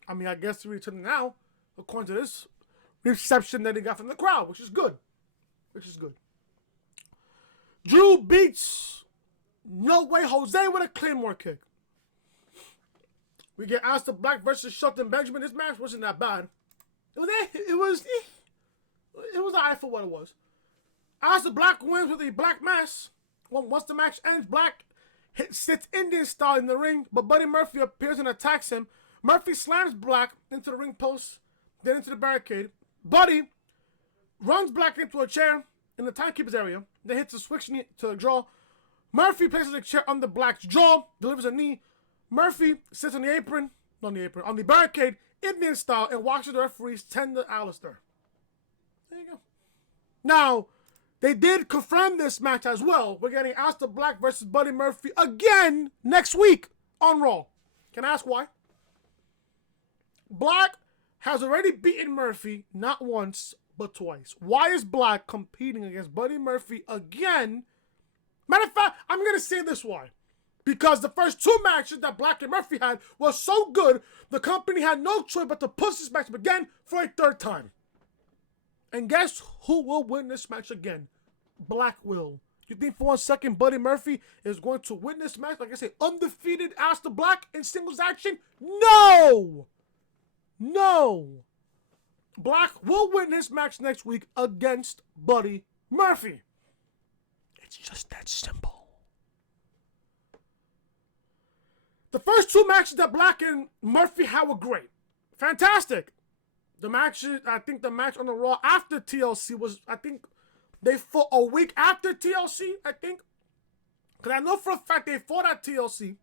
I mean, I guess he's returning now, according to this reception that he got from the crowd, which is good. Drew beats No Way Jose with a Claymore kick. We get Aleister Black versus Shelton Benjamin. This match wasn't that bad. It was alright for what it was. Aleister Black wins with a black mass. Once the match ends, Black sits Indian style in the ring, but Buddy Murphy appears and attacks him. Murphy slams Black into the ring post, then into the barricade. Buddy runs Black into a chair in the timekeeper's area, then hits a switch knee to the jaw. Murphy places a chair under Black's jaw, delivers a knee. Murphy sits on the barricade, Indian style, and watches the referees tender Aleister. There you go. Now, they did confirm this match as well. We're getting Aleister Black versus Buddy Murphy again next week on Raw. Can I ask why? Black has already beaten Murphy not once, but twice. Why is Black competing against Buddy Murphy again? Matter of fact, I'm going to say this why. Because the first two matches that Black and Murphy had was so good, the company had no choice but to push this match again for a third time. And guess who will win this match again? Black will. You think for 1 second Buddy Murphy is going to win this match? Like I say, undefeated Aleister Black in singles action? No! No! Black will win this match next week against Buddy Murphy. It's just that simple. The first two matches that Black and Murphy had were great. Fantastic. I think the match on the Raw after TLC was, I think they fought a week after TLC, I think. Because I know for a fact they fought at TLC.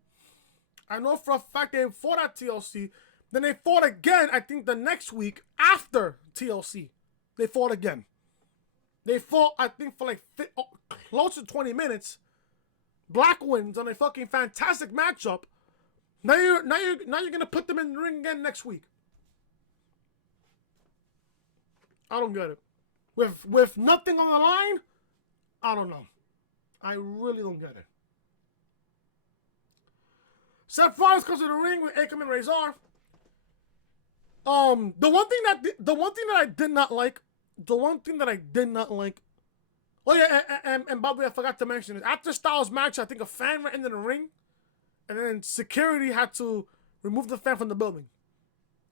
Then they fought again, I think the next week after TLC. They fought again. They fought, I think, for like close to 20 minutes. Black wins on a fucking fantastic matchup. Now you're gonna put them in the ring again next week. I don't get it. With nothing on the line, I don't know. I really don't get it. Seth Rollins comes to the ring with Akam and Razor. The one thing that I did not like. Oh yeah, and by the way, I forgot to mention it. After Styles' match, I think a fan ran into the ring. And then security had to remove the fan from the building.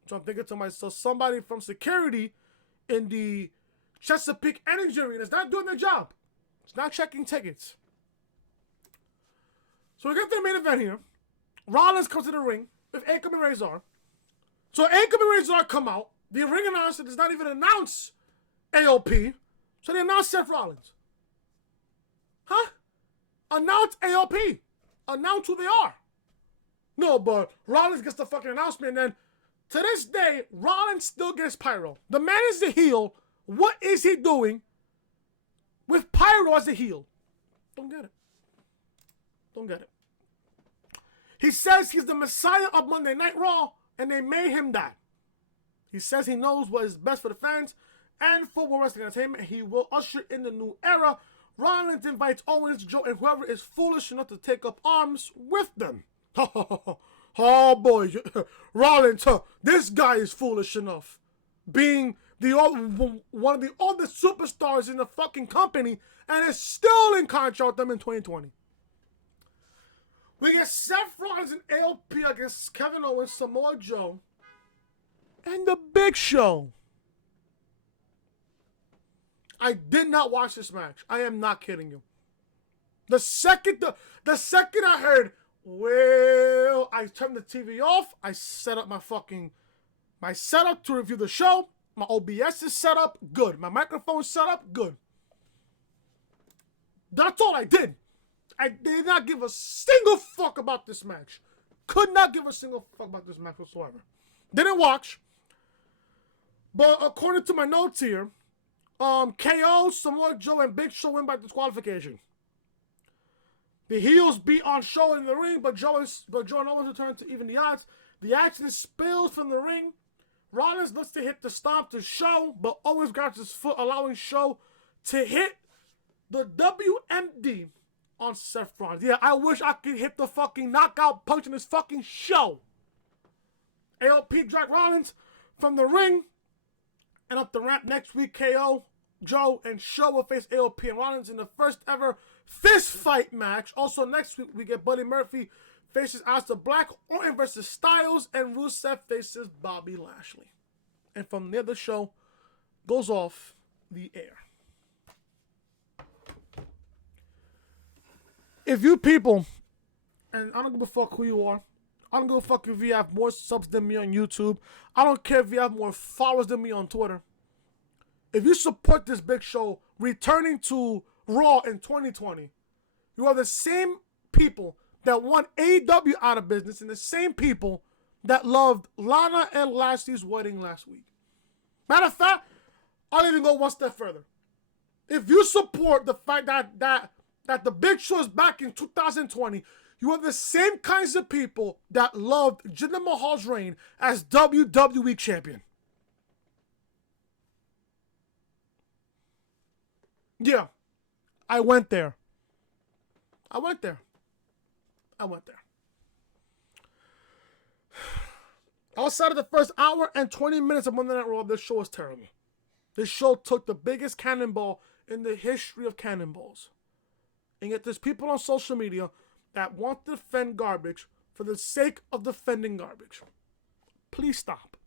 So I'm thinking to myself, somebody from security in the Chesapeake Energy Arena is not doing their job. It's not checking tickets. So we get to the main event here. Rollins comes to the ring with Akam and Razor. So Akam and Razor come out. The ring announcer does not even announce AOP. So they announce Seth Rollins. Huh? Announce AOP. Announce who they are. No, but Rollins gets the fucking announcement, and then to this day, Rollins still gets pyro. The man is the heel. What is he doing with pyro as the heel? Don't get it. He says he's the Messiah of Monday Night Raw, and they made him that. He says he knows what is best for the fans and for World Wrestling Entertainment. He will usher in the new era. Rollins invites Owens, Joe, and whoever is foolish enough to take up arms with them. Oh boy, Rollins, this guy is foolish enough. Being one of the oldest superstars in the fucking company and is still in contract with them in 2020. We get Seth Rollins and AOP against Kevin Owens, Samoa Joe, and The Big Show. I did not watch this match. I am not kidding you. The second I heard, well, I turned the TV off. I set up my setup to review the show. My OBS is set up, good. My microphone is set up, good. That's all I did. I did not give a single fuck about this match. Could not give a single fuck about this match whatsoever. Didn't watch. But according to my notes here, KO, Samoa Joe, and Big Show win by disqualification. The heels beat on Show in the ring, but Joe and Owens return to even the odds. The action spills from the ring. Rollins looks to hit the stomp to Show, but Owens grabs his foot, allowing Show to hit the WMD on Seth Rollins. Yeah, I wish I could hit the fucking knockout punch in this fucking show. AOP drag Rollins from the ring and up the ramp next week. KO, Joe, and Show will face AOP and Rollins in the first ever fist fight match. Also next week we get Buddy Murphy faces Aleister Black, Orton versus Styles, and Rusev faces Bobby Lashley. And from there, the show goes off the air. If you people, and I don't give a fuck who you are, I don't give a fuck if you have more subs than me on YouTube, I don't care if you have more followers than me on Twitter. If you support this big show returning to Raw in 2020, you are the same people that want AEW out of business and the same people that loved Lana and Lashley's wedding last week. Matter of fact, I'll even go one step further. If you support the fact that the big show is back in 2020, you are the same kinds of people that loved Jinder Mahal's reign as WWE champion. Yeah, I went there. Outside of the first hour and 20 minutes of Monday Night Raw, this show is terrible. This show took the biggest cannonball in the history of cannonballs. And yet there's people on social media that want to defend garbage for the sake of defending garbage. Please stop.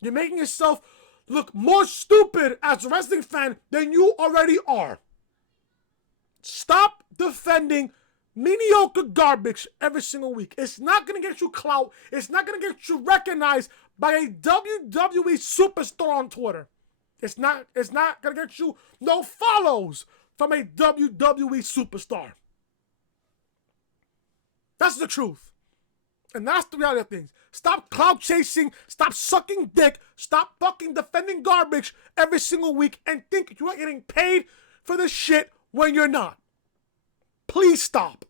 You're making yourself look more stupid as a wrestling fan than you already are. Stop defending mediocre garbage every single week. It's not going to get you clout. It's not going to get you recognized by a WWE superstar on Twitter. It's not going to get you no follows from a WWE superstar. That's the truth. And that's the reality of things. Stop clout chasing. Stop sucking dick. Stop fucking defending garbage every single week and think you are getting paid for this shit when you're not. Please stop.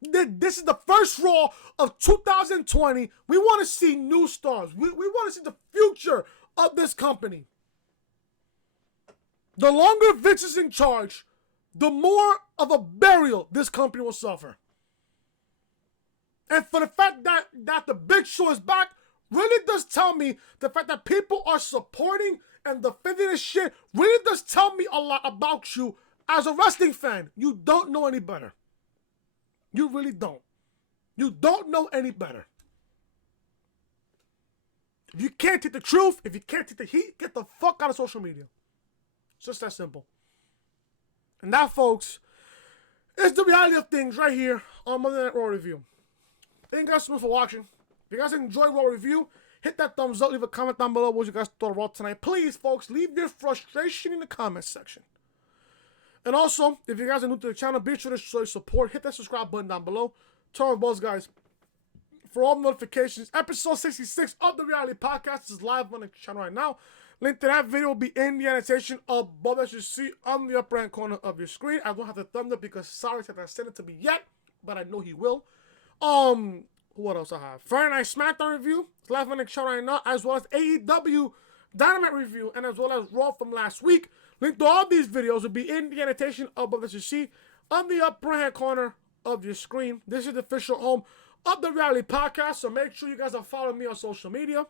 This is the first Raw of 2020. We want to see new stars. We want to see the future of this company. The longer Vince is in charge, the more of a burial this company will suffer. And for the fact that the Big Show is back really does tell me the fact that people are supporting and defending this shit really does tell me a lot about you as a wrestling fan. You don't know any better. You really don't. You don't know any better. If you can't take the truth, if you can't take the heat, get the fuck out of social media. It's just that simple. And that, folks, is the reality of things right here on Monday Night Raw Review. Thank you guys so much for watching. If you guys enjoyed Raw Review, hit that thumbs up. Leave a comment down below what you guys thought of Raw tonight. Please, folks, leave your frustration in the comment section. And also, if you guys are new to the channel, be sure to show your support. Hit that subscribe button down below. Turn on bells, guys, for all notifications. Episode 66 of the Reality Podcast is live on the channel right now. Link to that video will be in the annotation above, as you see on the upper hand corner of your screen. I don't have the thumbs up because Cyrus hasn't sent it to me yet, but I know he will. What else I have? Friday Night SmackDown review. It's live on the channel right now, as well as AEW Dynamite review, and as well as Raw from last week. Link to all these videos will be in the annotation above, as you see on the upper hand corner of your screen. This is the official home of the Reality Podcast, so make sure you guys are following me on social media.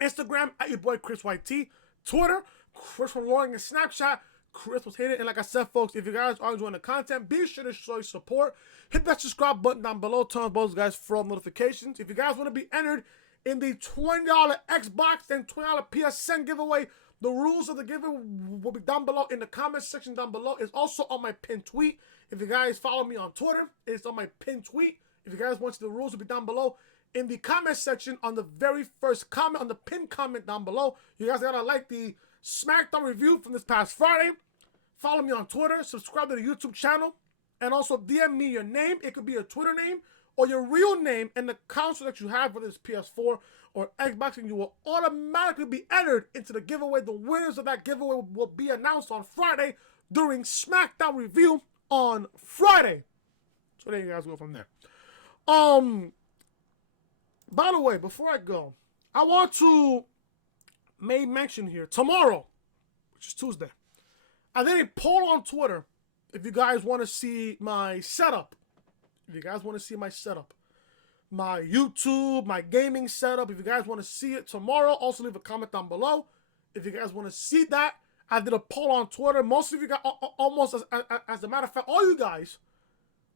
Instagram at your boy Chris YT. Twitter, Chris from Rowan, and Snapchat, Chris was hitting. And like I said, folks, if you guys are enjoying the content, be sure to show your support. Hit that subscribe button down below. Turn on those guys for all notifications. If you guys want to be entered in the $20 Xbox and $20 PSN giveaway, the rules of the giveaway will be down below in the comment section down below. It's also on my pinned tweet. If you guys follow me on Twitter, it's on my pinned tweet. If you guys want to, the rules will be down below in the comment section on the very first comment, on the pinned comment down below. You guys gotta like the SmackDown review from this past Friday. Follow me on Twitter, subscribe to the YouTube channel, and also DM me your name. It could be a Twitter name or your real name and the console that you have, whether it's PS4 or Xbox, and you will automatically be entered into the giveaway. The winners of that giveaway will be announced on Friday during SmackDown review on Friday. So there you guys go from there. By the way, before I go, I want to make mention here, tomorrow, which is Tuesday, I did a poll on Twitter if you guys want to see my setup. If you guys want to see my setup, my YouTube, my gaming setup, if you guys want to see it tomorrow, also leave a comment down below. If you guys want to see that, I did a poll on Twitter. Most of you guys, almost as a matter of fact, all you guys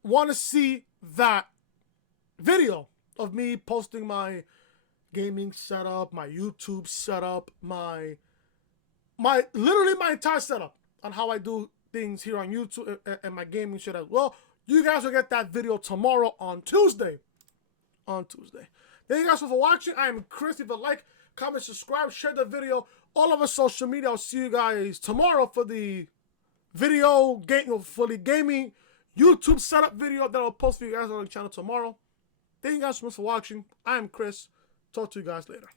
want to see that video of me posting my gaming setup, my YouTube setup, my literally my entire setup on how I do things here on YouTube and my gaming shit as well. You guys will get that video tomorrow on Tuesday. Thank you guys for watching. I am Chris. If you like, comment, subscribe, share the video, all over social media. I'll see you guys tomorrow for the video game, for the gaming YouTube setup video that I'll post for you guys on the channel tomorrow. Thank you guys so much for watching. I am Chris. Talk to you guys later.